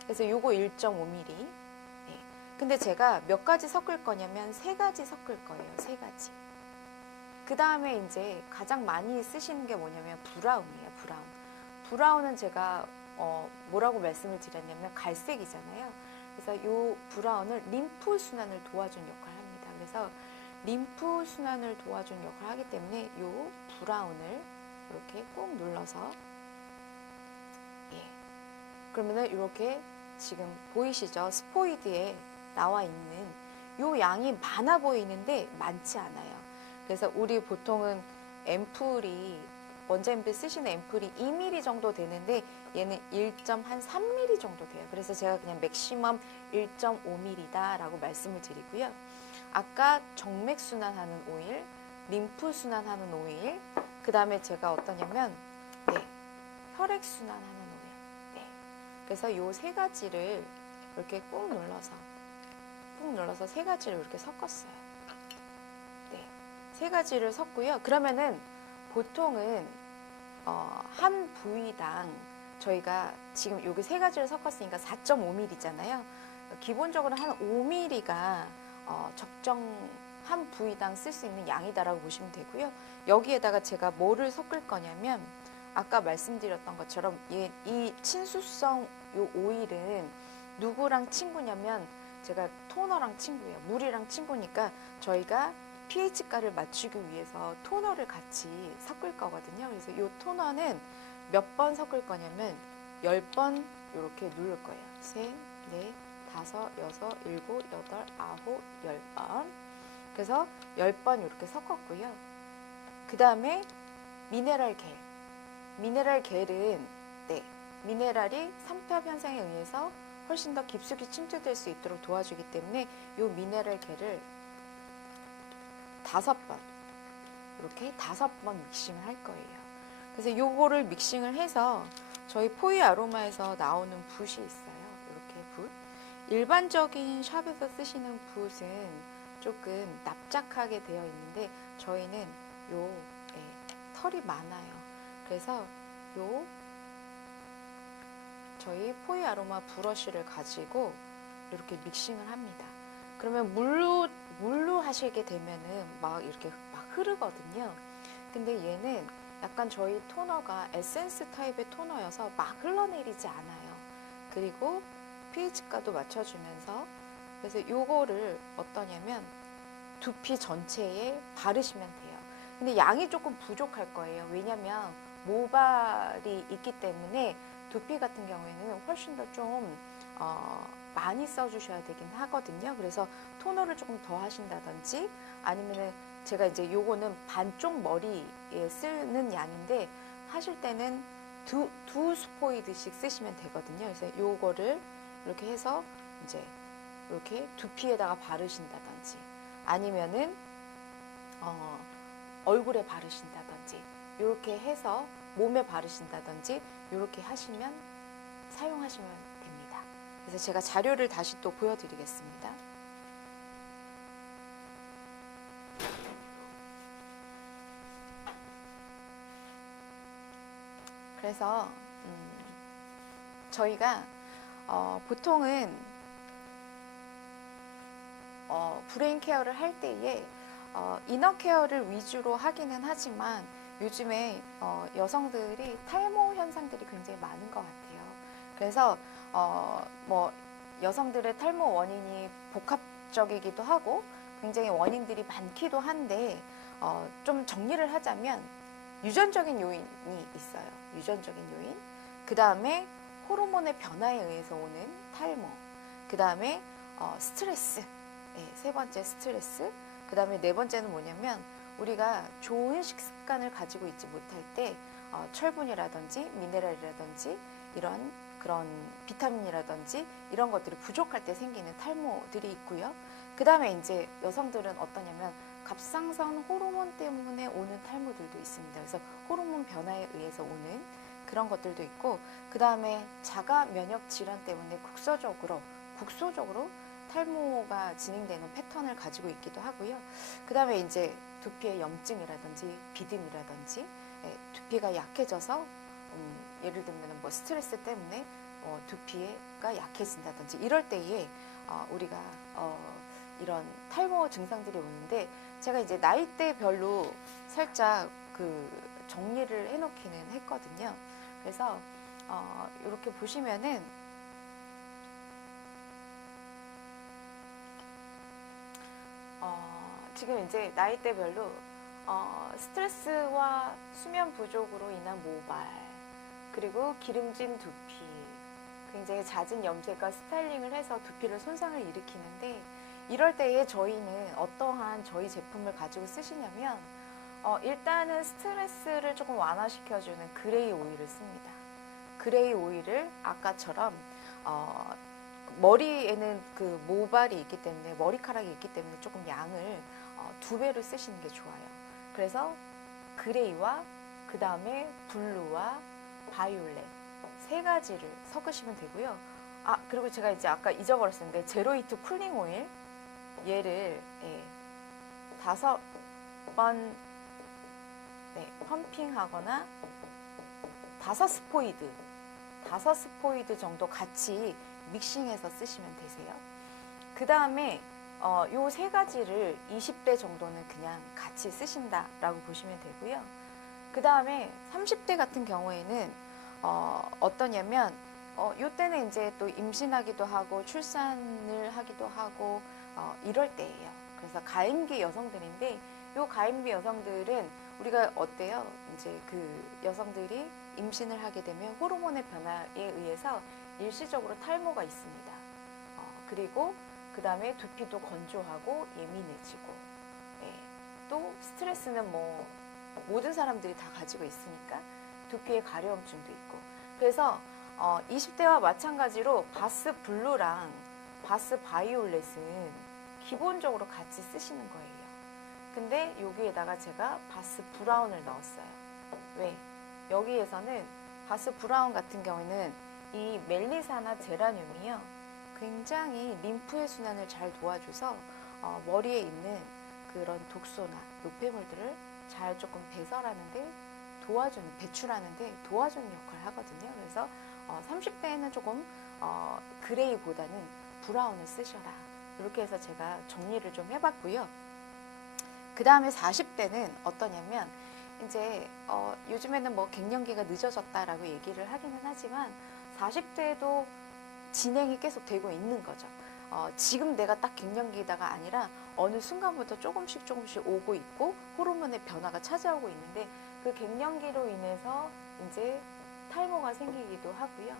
그래서 요거 1.5mm. 근데 제가 몇 가지 섞을 거냐면 3가지 섞을 거예요. 3가지. 그 다음에 이제 가장 많이 쓰시는 게 뭐냐면 브라운이에요. 브라운은 제가 뭐라고 말씀을 드렸냐면 갈색이잖아요. 그래서 이 브라운을 림프 순환을 도와준 역할을 합니다. 그래서 림프 순환을 도와준 역할을 하기 때문에 이 브라운을 이렇게 꾹 눌러서 그러면은 이렇게 지금 보이시죠? 스포이드에 나와 있는 요 양이 많아 보이는데 많지 않아요. 그래서 우리 보통은 원자 앰플 쓰시는 앰플이 2mm 정도 되는데 얘는 1.3mm 정도 돼요. 그래서 제가 그냥 맥시멈 1.5mm다 라고 말씀을 드리고요. 아까 정맥 순환하는 오일, 림프 순환하는 오일, 그 다음에 제가 어떠냐면 혈액 순환하는 오일. 그래서 요 3가지를 이렇게 꾹 눌러서 3가지를 이렇게 섞었어요. 3가지를 섞고요. 그러면은 보통은 한 부위당 저희가 지금 여기 3가지를 섞었으니까 4.5mm잖아요. 기본적으로 한 5mm가 적정 한 부위당 쓸 수 있는 양이다라고 보시면 되고요. 여기에다가 제가 뭐를 섞을 거냐면 아까 말씀드렸던 것처럼 이 친수성 요 오일은 누구랑 친구냐면 제가 토너랑 친구예요. 물이랑 친구니까 저희가 pH가를 맞추기 위해서 토너를 같이 섞을 거거든요. 그래서 이 토너는 몇 번 섞을 거냐면 10번 이렇게 누를 거예요. 3, 4, 5, 6, 7, 8, 9, 10번. 그래서 10번 이렇게 섞었고요. 그 다음에 미네랄 겔. 미네랄 겔은 미네랄이 삼투압 현상에 의해서 훨씬 더 깊숙이 침투될 수 있도록 도와주기 때문에 이 미네랄 겔을 5번 이렇게 5번 믹싱을 할 거예요. 그래서 요거를 믹싱을 해서 저희 포이 아로마에서 나오는 붓이 있어요. 이렇게 붓. 일반적인 샵에서 쓰시는 붓은 조금 납작하게 되어 있는데 저희는 털이 많아요. 그래서 저희 포이 아로마 브러쉬를 가지고 이렇게 믹싱을 합니다. 그러면 물로 하시게 되면은 막 이렇게 막 흐르거든요. 근데 얘는 약간 저희 토너가 에센스 타입의 토너여서 막 흘러내리지 않아요. 그리고 pH가도 맞춰주면서 그래서 요거를 어떠냐면 두피 전체에 바르시면 돼요. 근데 양이 조금 부족할 거예요. 왜냐면 모발이 있기 때문에 두피 같은 경우에는 훨씬 더 좀 많이 써주셔야 되긴 하거든요. 그래서 토너를 조금 더 하신다든지 아니면은 제가 이제 요거는 반쪽 머리에 쓰는 양인데 하실 때는 두 스포이드씩 쓰시면 되거든요. 그래서 요거를 이렇게 해서 이제 이렇게 두피에다가 바르신다든지 아니면은 얼굴에 바르신다든지 이렇게 해서 몸에 바르신다든지 이렇게 사용하시면 됩니다. 그래서 제가 자료를 다시 또 보여드리겠습니다. 그래서 저희가 보통은 브레인 케어를 할 때에 이너 케어를 위주로 하기는 하지만 요즘에 여성들이 탈모 현상들이 굉장히 많은 것 같아요. 그래서 뭐 여성들의 탈모 원인이 복합적이기도 하고 굉장히 원인들이 많기도 한데 좀 정리를 하자면 유전적인 요인이 있어요. 유전적인 요인. 그 다음에 호르몬의 변화에 의해서 오는 탈모. 그 다음에 스트레스. 네, 세 번째 스트레스. 그 다음에 네 번째는 뭐냐면 우리가 좋은 식습관을 가지고 있지 못할 때 철분이라든지 미네랄이라든지 이런 그런 비타민이라든지 이런 것들이 부족할 때 생기는 탈모들이 있고요. 그 다음에 이제 여성들은 어떠냐면 갑상선 호르몬 때문에 오는 탈모들도 있습니다. 그래서 호르몬 변화에 의해서 오는 그런 것들도 있고, 그 다음에 자가 면역 질환 때문에 국소적으로 탈모가 진행되는 패턴을 가지고 있기도 하고요. 그 다음에 이제 두피의 염증이라든지 비듬이라든지 두피가 약해져서 예를 들면 뭐 스트레스 때문에 두피가 약해진다든지 이럴 때에 우리가 이런 탈모 증상들이 오는데, 제가 이제 나이대별로 살짝 그 정리를 해놓기는 했거든요. 그래서 이렇게 보시면은 지금 이제 나이대별로 스트레스와 수면 부족으로 인한 모발, 그리고 기름진 두피, 굉장히 잦은 염색과 스타일링을 해서 두피를 손상을 일으키는데, 이럴 때에 저희는 어떠한 저희 제품을 가지고 쓰시냐면 일단은 스트레스를 조금 완화시켜주는 그레이 오일을 씁니다. 그레이 오일을 아까처럼 머리에는 그 모발이 있기 때문에, 머리카락이 있기 때문에 조금 양을 2배로 쓰시는 게 좋아요. 그래서 그레이와 그 다음에 블루와 바이올렛 3가지를 섞으시면 되고요. 그리고 제가 이제 아까 잊어버렸었는데 제로히트 쿨링 오일, 얘를 5번 펌핑하거나 5스포이드 정도 같이 믹싱해서 쓰시면 되세요. 그 다음에 요 3가지를 20대 정도는 그냥 같이 쓰신다라고 보시면 되고요. 그 다음에 30대 같은 경우에는 어떠냐면 요때는 이제 또 임신하기도 하고 출산을 하기도 하고 이럴 때예요. 그래서 가임기 여성들인데, 요 가임기 여성들은 우리가 어때요? 이제 그 여성들이 임신을 하게 되면 호르몬의 변화에 의해서 일시적으로 탈모가 있습니다. 그리고 그 다음에 두피도 건조하고 예민해지고, 또 스트레스는 뭐 모든 사람들이 다 가지고 있으니까 두피에 가려움증도 있고, 그래서 20대와 마찬가지로 바스 블루랑 바스 바이올렛은 기본적으로 같이 쓰시는 거예요. 근데 여기에다가 제가 바스 브라운을 넣었어요. 왜? 여기에서는 바스 브라운 같은 경우에는 이 멜리사나 제라늄이요, 굉장히 림프의 순환을 잘 도와줘서 머리에 있는 그런 독소나 노폐물들을 잘 조금 배설하는데 도와주는, 배출하는데 도와주는 역할을 하거든요. 그래서 30대에는 조금 그레이보다는 브라운을 쓰셔라, 이렇게 해서 제가 정리를 좀 해봤고요. 그 다음에 40대는 어떠냐면, 이제 요즘에는 뭐 갱년기가 늦어졌다라고 얘기를 하기는 하지만 40대에도 진행이 계속 되고 있는 거죠. 지금 내가 딱 갱년기다가 아니라 어느 순간부터 조금씩 오고 있고 호르몬의 변화가 찾아오고 있는데, 그 갱년기로 인해서 이제 탈모가 생기기도 하고요.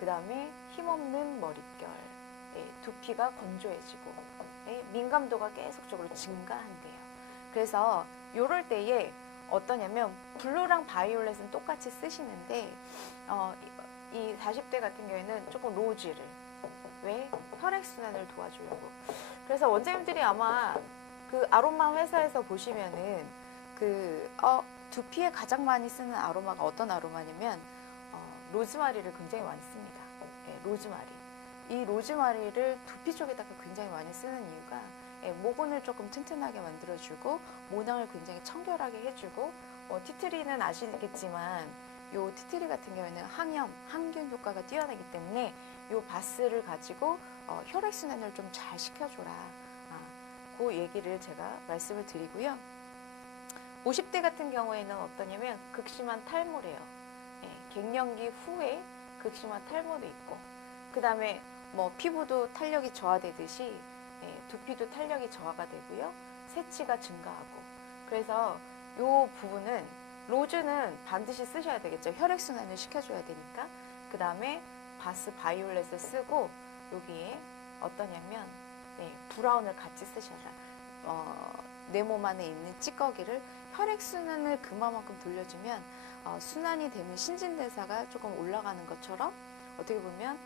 그 다음에 힘없는 머릿결, 두피가 건조해지고, 민감도가 계속적으로 증가한대요. 그래서 요럴 때에 어떠냐면 블루랑 바이올렛은 똑같이 쓰시는데 이 40대 같은 경우에는 조금 로즈를, 왜? 혈액순환을 도와주려고. 그래서 원장님들이 아마 그 아로마 회사에서 보시면은 두피에 가장 많이 쓰는 아로마가 어떤 아로마냐면 로즈마리를 굉장히 많이 씁니다. 로즈마리. 이 로즈마리를 두피 쪽에다가 굉장히 많이 쓰는 이유가 모근을 조금 튼튼하게 만들어주고 모낭을 굉장히 청결하게 해주고, 티트리는 아시겠지만 요 티트리 같은 경우에는 항균 효과가 뛰어나기 때문에 요 바스를 가지고 혈액순환을 좀 잘 시켜줘라. 그 얘기를 제가 말씀을 드리고요. 50대 같은 경우에는 어떠냐면 극심한 탈모래요. 갱년기 후에 극심한 탈모도 있고, 그 다음에 뭐 피부도 탄력이 저하되듯이 두피도 탄력이 저하가 되고요. 새치가 증가하고. 그래서 요 부분은 로즈는 반드시 쓰셔야 되겠죠. 혈액순환을 시켜줘야 되니까. 그 다음에 바스 바이올렛을 쓰고 여기에 어떠냐면 브라운을 같이 쓰셔라. 내 몸 안에 있는 찌꺼기를 혈액순환을 그만큼 돌려주면 순환이 되면 신진대사가 조금 올라가는 것처럼 어떻게 보면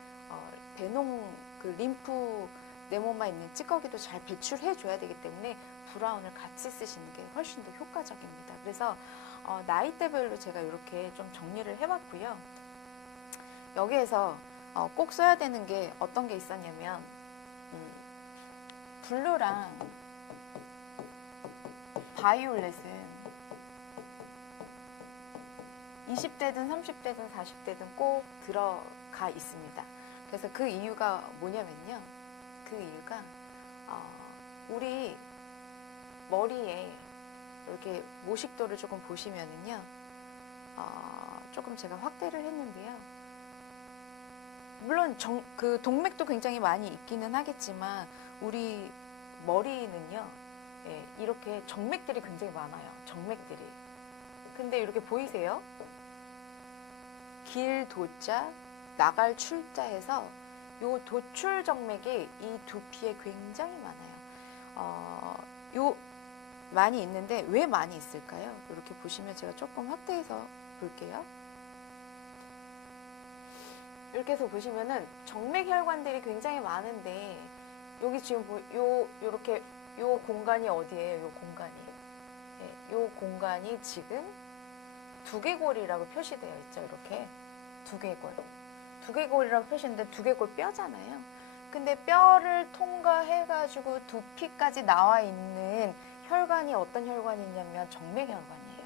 배농 그 림프 내 몸에 있는 찌꺼기도 잘 배출해 줘야 되기 때문에 브라운을 같이 쓰시는 게 훨씬 더 효과적입니다. 그래서 나이대별로 제가 이렇게 좀 정리를 해봤고요. 여기에서 꼭 써야 되는 게 어떤 게 있었냐면 블루랑 바이올렛은 20대든 30대든 40대든 꼭 들어가 있습니다. 그래서 그 이유가 뭐냐면요. 그 이유가 우리 머리에 이렇게 모식도를 조금 보시면은요. 조금 제가 확대를 했는데요. 물론 그 동맥도 굉장히 많이 있기는 하겠지만 우리 머리는요. 이렇게 정맥들이 굉장히 많아요. 정맥들이. 근데 이렇게 보이세요? 길 도자, 나갈 출자해서 요 도출 정맥이 이 두피에 굉장히 많아요. 요 많이 있는데 왜 많이 있을까요? 이렇게 보시면 제가 조금 확대해서 볼게요. 이렇게 해서 보시면은 정맥 혈관들이 굉장히 많은데 여기 지금 요렇게 요 공간이 어디예요? 요 공간이. 요 공간이 지금 두개골이라고 표시되어 있죠. 이렇게 두개골. 두개골이라고 표시했는데 두개골 뼈잖아요. 근데 뼈를 통과해가지고 두피까지 나와 있는 혈관이 어떤 혈관이냐면 정맥혈관이에요.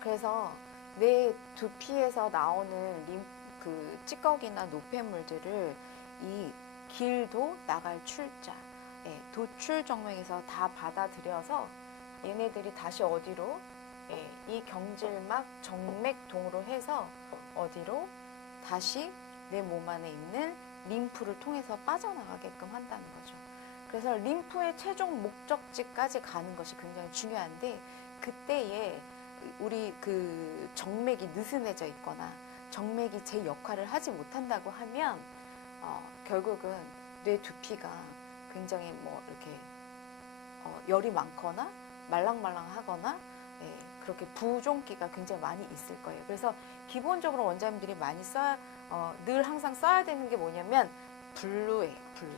그래서 내 두피에서 나오는 그 찌꺼기나 노폐물들을 이 길도 나갈 출자, 도출 정맥에서 다 받아들여서 얘네들이 다시 어디로 이 경질막 정맥동으로 해서 어디로 다시 내 몸 안에 있는 림프를 통해서 빠져나가게끔 한다는 거죠. 그래서 림프의 최종 목적지까지 가는 것이 굉장히 중요한데 그때에 우리 그 정맥이 느슨해져 있거나 정맥이 제 역할을 하지 못한다고 하면 결국은 뇌 두피가 굉장히 뭐 이렇게 열이 많거나 말랑말랑하거나 그렇게 부종기가 굉장히 많이 있을 거예요. 그래서 기본적으로 원장님들이 많이 늘 항상 써야 되는 게 뭐냐면 블루예요. 블루.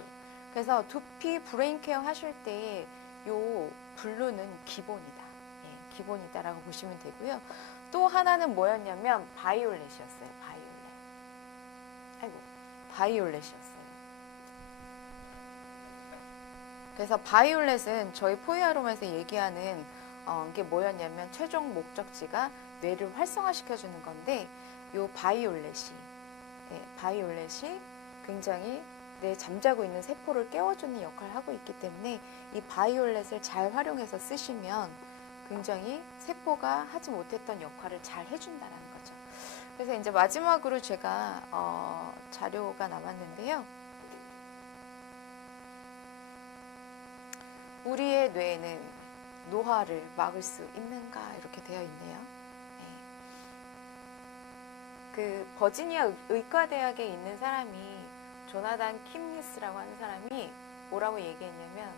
그래서 두피 브레인 케어 하실 때 요 블루는 기본이다. 기본이다라고 보시면 되고요. 또 하나는 뭐였냐면 바이올렛이었어요. 바이올렛이었어요. 그래서 바이올렛은 저희 포유아로마에서 얘기하는 게 뭐였냐면 최종 목적지가 뇌를 활성화시켜주는 건데 요 바이올렛이 굉장히 내 잠자고 있는 세포를 깨워주는 역할을 하고 있기 때문에 이 바이올렛을 잘 활용해서 쓰시면 굉장히 세포가 하지 못했던 역할을 잘 해준다는 거죠. 그래서 이제 마지막으로 제가 자료가 남았는데요. 우리의 뇌에는 노화를 막을 수 있는가 이렇게 되어 있네요. 그 버지니아 의과대학에 있는 사람이 조나단 킴리스라고 하는 사람이 뭐라고 얘기했냐면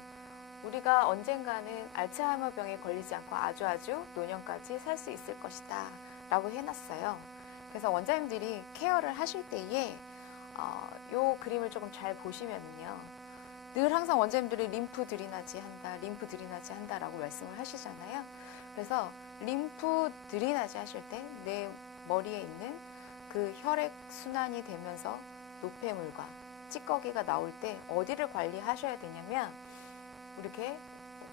우리가 언젠가는 알츠하이머 병에 걸리지 않고 아주 노년까지 살 수 있을 것이다 라고 해놨어요. 그래서 원장님들이 케어를 하실 때에 요 그림을 조금 잘 보시면요. 늘 항상 원장님들이 림프 드리나지 한다 라고 말씀을 하시잖아요. 그래서 림프 드리나지 하실 때 내 머리에 있는 그 혈액 순환이 되면서 노폐물과 찌꺼기가 나올 때 어디를 관리하셔야 되냐면 이렇게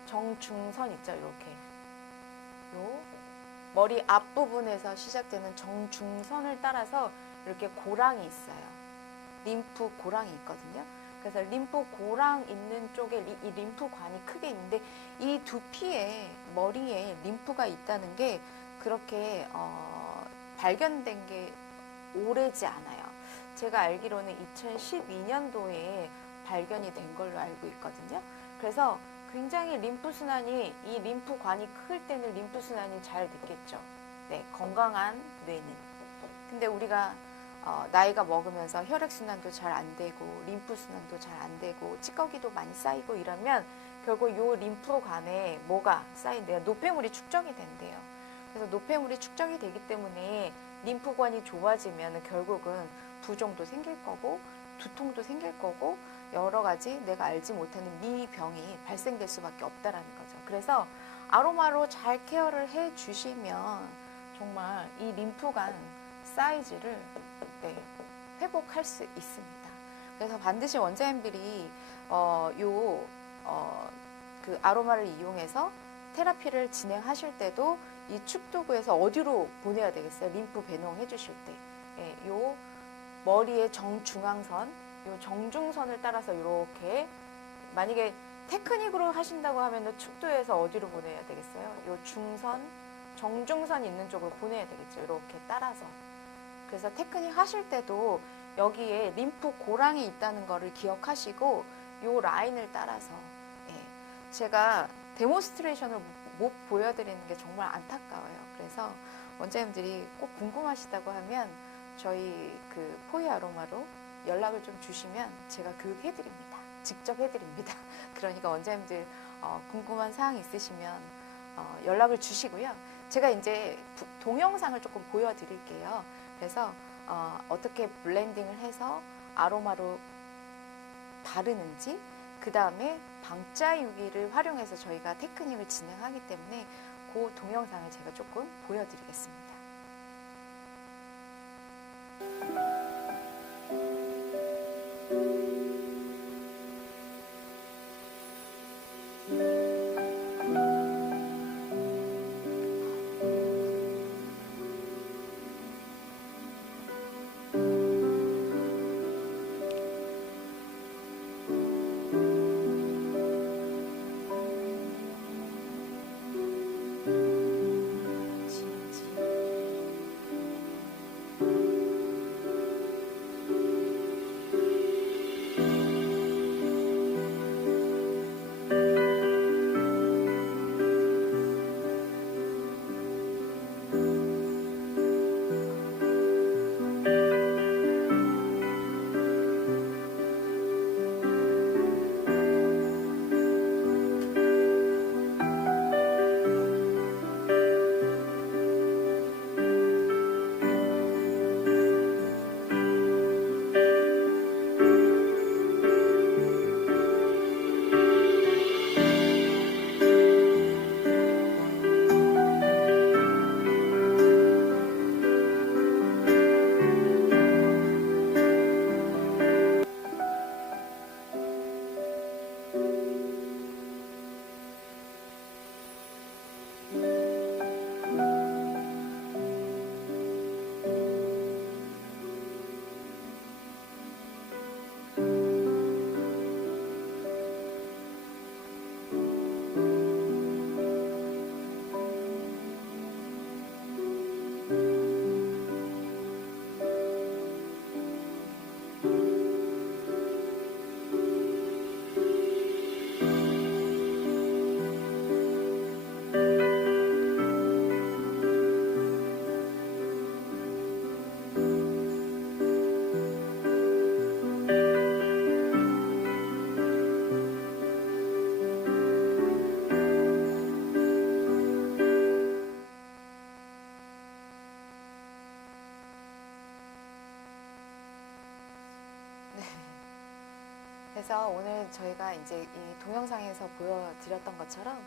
정중선 있죠. 이렇게 머리 앞부분에서 시작되는 정중선을 따라서 이렇게 고랑이 있어요. 림프 고랑이 있거든요. 그래서 림프 고랑 있는 쪽에 이 림프관이 크게 있는데 이 두피에 머리에 림프가 있다는 게 그렇게 발견된 게 오래지 않아요. 제가 알기로는 2012년도에 발견이 된 걸로 알고 있거든요. 그래서 굉장히 림프순환이 이 림프관이 클 때는 림프순환이 잘 됐겠죠. 네, 건강한 뇌는. 근데 우리가 나이가 먹으면서 혈액순환도 잘 안 되고 림프순환도 잘 안 되고 찌꺼기도 많이 쌓이고 이러면 결국 요 림프관에 뭐가 쌓인대요? 노폐물이 축적이 된대요. 그래서 노폐물이 축적이 되기 때문에 림프관이 좁아지면 결국은 부종도 생길 거고 두통도 생길 거고 여러 가지 내가 알지 못하는 미병이 발생될 수밖에 없다라는 거죠. 그래서 아로마로 잘 케어를 해 주시면 정말 이 림프관 사이즈를 회복할 수 있습니다. 그래서 반드시 원장님들이 그 아로마를 이용해서 테라피를 진행하실 때도 이 축두부에서 어디로 보내야 되겠어요? 림프 배농 해주실 때, 요 머리의 정중앙선, 요 정중선을 따라서 이렇게 만약에 테크닉으로 하신다고 하면 축두에서 어디로 보내야 되겠어요? 요 중선, 정중선 있는 쪽으로 보내야 되겠죠. 이렇게 따라서. 그래서 테크닉 하실 때도 여기에 림프 고랑이 있다는 거를 기억하시고 요 라인을 따라서 제가 데모스트레이션을 못 보여드리는 게 정말 안타까워요. 그래서 원장님들이 꼭 궁금하시다고 하면 저희 그 포이 아로마로 연락을 좀 주시면 제가 교육해드립니다. 직접 해드립니다. 그러니까 원장님들 궁금한 사항 있으시면 연락을 주시고요. 제가 이제 동영상을 조금 보여드릴게요. 그래서 어떻게 블렌딩을 해서 아로마로 바르는지 그 다음에 방자 유기를 활용해서 저희가 테크닉을 진행하기 때문에 그 동영상을 제가 조금 보여드리겠습니다. 그래서 오늘 저희가 이제 이 동영상에서 보여드렸던 것처럼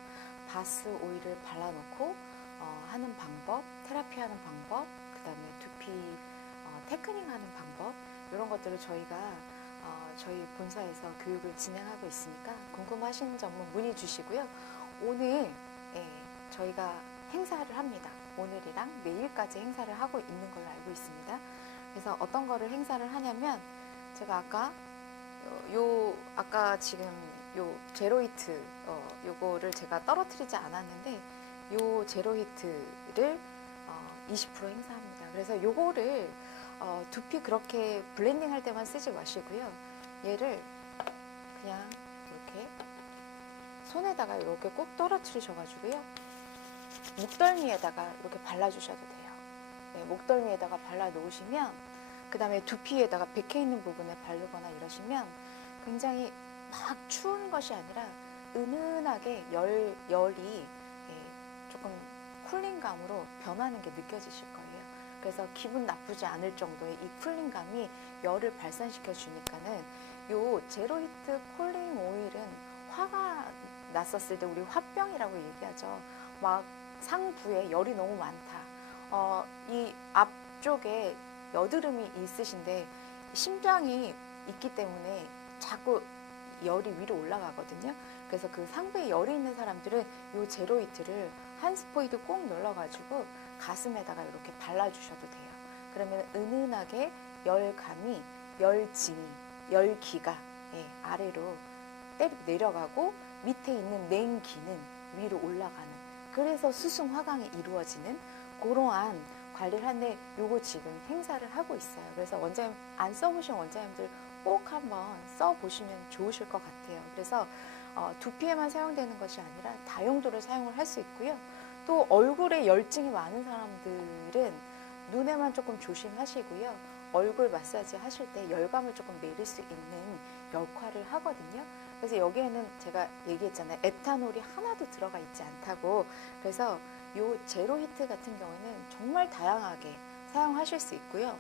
바스 오일을 발라놓고 하는 방법, 테라피 하는 방법, 그 다음에 두피 테크닝 하는 방법 이런 것들을 저희가 저희 본사에서 교육을 진행하고 있으니까 궁금하신 점은 문의 주시고요. 오늘 저희가 행사를 합니다. 오늘은 오늘이랑 내일까지 행사를 하고 있는 걸로 알고 있습니다. 그래서 어떤 거를 행사를 하냐면 제가 아까 지금 요 제로히트 요거를 제가 떨어뜨리지 않았는데 요 제로히트를 20% 행사합니다. 그래서 요거를 두피 그렇게 블렌딩 할 때만 쓰지 마시고요. 얘를 그냥 이렇게 손에다가 이렇게 꼭 떨어뜨리셔가지고요. 목덜미에다가 이렇게 발라주셔도 돼요. 네, 목덜미에다가 발라 놓으시면 그 다음에 두피에다가 백해 있는 부분에 바르거나 이러시면 굉장히 막 추운 것이 아니라 은은하게 열이 조금 쿨링감으로 변하는 게 느껴지실 거예요. 그래서 기분 나쁘지 않을 정도의 이 쿨링감이 열을 발산시켜 주니까는 요 제로히트 쿨링 오일은 화가 났었을 때 우리 화병이라고 얘기하죠. 막 상부에 열이 너무 많다. 이 앞쪽에 여드름이 있으신데 심장이 있기 때문에 자꾸 열이 위로 올라가거든요. 그래서 그 상부에 열이 있는 사람들은 이 제로히트를 한 스포이드 꼭 눌러가지고 가슴에다가 이렇게 발라주셔도 돼요. 그러면 은은하게 열감이, 열진이, 열기가 아래로 내려가고 밑에 있는 냉기는 위로 올라가는, 그래서 수승 화강이 이루어지는 그러한 관리를 하는데 요거 지금 행사를 하고 있어요. 그래서 원장님 안 써보신 원장님들 꼭 한번 써보시면 좋으실 것 같아요. 그래서 두피에만 사용되는 것이 아니라 다용도로 사용을 할 수 있고요. 또 얼굴에 열증이 많은 사람들은 눈에만 조금 조심하시고요. 얼굴 마사지 하실 때 열감을 조금 내릴 수 있는 역할을 하거든요. 그래서 여기에는 제가 얘기했잖아요. 에탄올이 하나도 들어가 있지 않다고. 그래서 요 제로히트 같은 경우는 정말 다양하게 사용하실 수 있고요.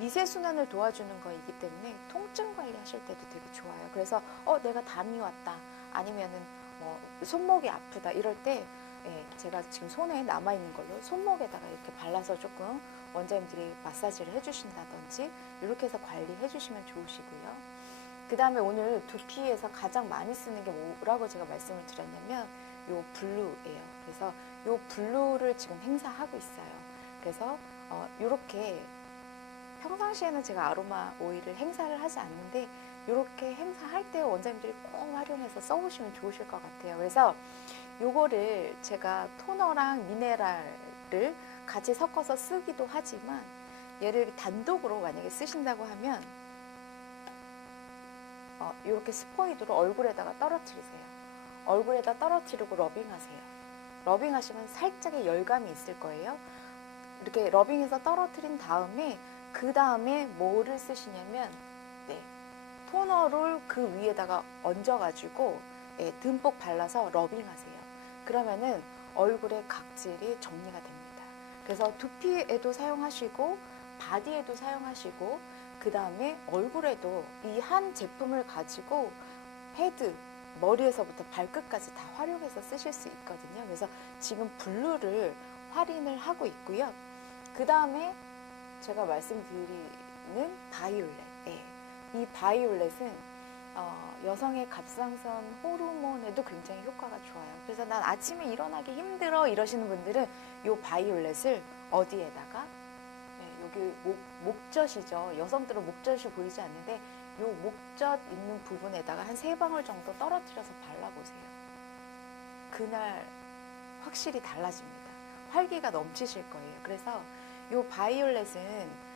미세순환을 도와주는 거이기 때문에 통증 관리하실 때도 되게 좋아요. 그래서 내가 담이 왔다, 아니면은 손목이 아프다 이럴 때 제가 지금 손에 남아있는 걸로 손목에다가 이렇게 발라서 조금 원장님들이 마사지를 해주신다든지 이렇게 해서 관리해 주시면 좋으시고요. 그 다음에 오늘 두피에서 가장 많이 쓰는 게 뭐라고 제가 말씀을 드렸냐면 요 블루예요. 그래서 요 블루를 지금 행사하고 있어요. 그래서 요렇게 평상시에는 제가 아로마 오일을 행사를 하지 않는데 이렇게 행사할 때 원장님들이 꼭 활용해서 써보시면 좋으실 것 같아요. 그래서 요거를 제가 토너랑 미네랄을 같이 섞어서 쓰기도 하지만 얘를 단독으로 만약에 쓰신다고 하면 이렇게 스포이드로 얼굴에다가 떨어뜨리세요. 얼굴에다 떨어뜨리고 러빙하세요. 러빙하시면 살짝의 열감이 있을 거예요. 이렇게 러빙해서 떨어뜨린 다음에 그 다음에 뭐를 쓰시냐면 토너를 그 위에다가 얹어가지고 듬뿍 발라서 러빙하세요. 그러면은 얼굴의 각질이 정리가 됩니다. 그래서 두피에도 사용하시고 바디에도 사용하시고 그 다음에 얼굴에도 이 한 제품을 가지고 헤드, 머리에서부터 발끝까지 다 활용해서 쓰실 수 있거든요. 그래서 지금 블루를 할인을 하고 있고요. 그 다음에 제가 말씀드리는 바이올렛. 이 바이올렛은 여성의 갑상선 호르몬에도 굉장히 효과가 좋아요. 그래서 난 아침에 일어나기 힘들어 이러시는 분들은 이 바이올렛을 어디에다가 여기 목젖이죠. 여성들은 목젖이 보이지 않는데 이 목젖 있는 부분에다가 한 3방울 정도 떨어뜨려서 발라보세요. 그날 확실히 달라집니다. 활기가 넘치실 거예요. 그래서 이 바이올렛은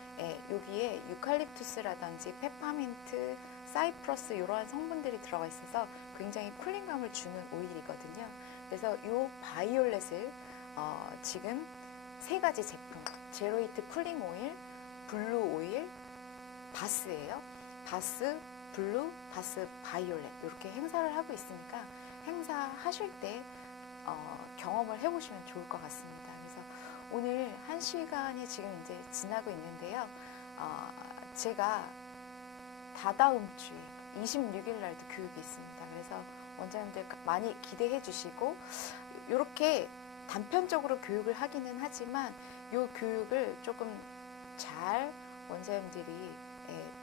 여기에 유칼립투스라든지 페퍼민트, 사이프러스 이러한 성분들이 들어가 있어서 굉장히 쿨링감을 주는 오일이거든요. 그래서 이 바이올렛을 지금 3가지 제품, 제로히트 쿨링 오일, 블루 오일, 바스예요. 바스, 블루, 바스, 바이올렛 이렇게 행사를 하고 있으니까 행사하실 때 경험을 해보시면 좋을 것 같습니다. 그래서 오늘 1시간이 지금 이제 지나고 있는데요. 제가 다다음 주에 26일 날도 교육이 있습니다. 그래서 원장님들 많이 기대해 주시고 이렇게 단편적으로 교육을 하기는 하지만 이 교육을 조금 잘 원장님들이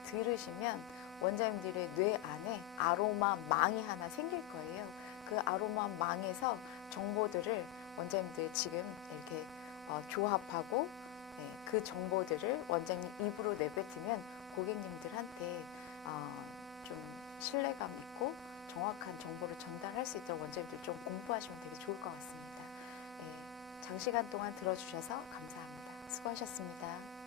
들으시면 원장님들의 뇌 안에 아로마 망이 하나 생길 거예요. 그 아로마 망에서 정보들을 원장님들 지금 이렇게 조합하고 그 정보들을 원장님 입으로 내뱉으면 고객님들한테 좀 신뢰감 있고 정확한 정보를 전달할 수 있도록 원장님들 좀 공부하시면 되게 좋을 것 같습니다. 장시간 동안 들어주셔서 감사합니다. 수고하셨습니다.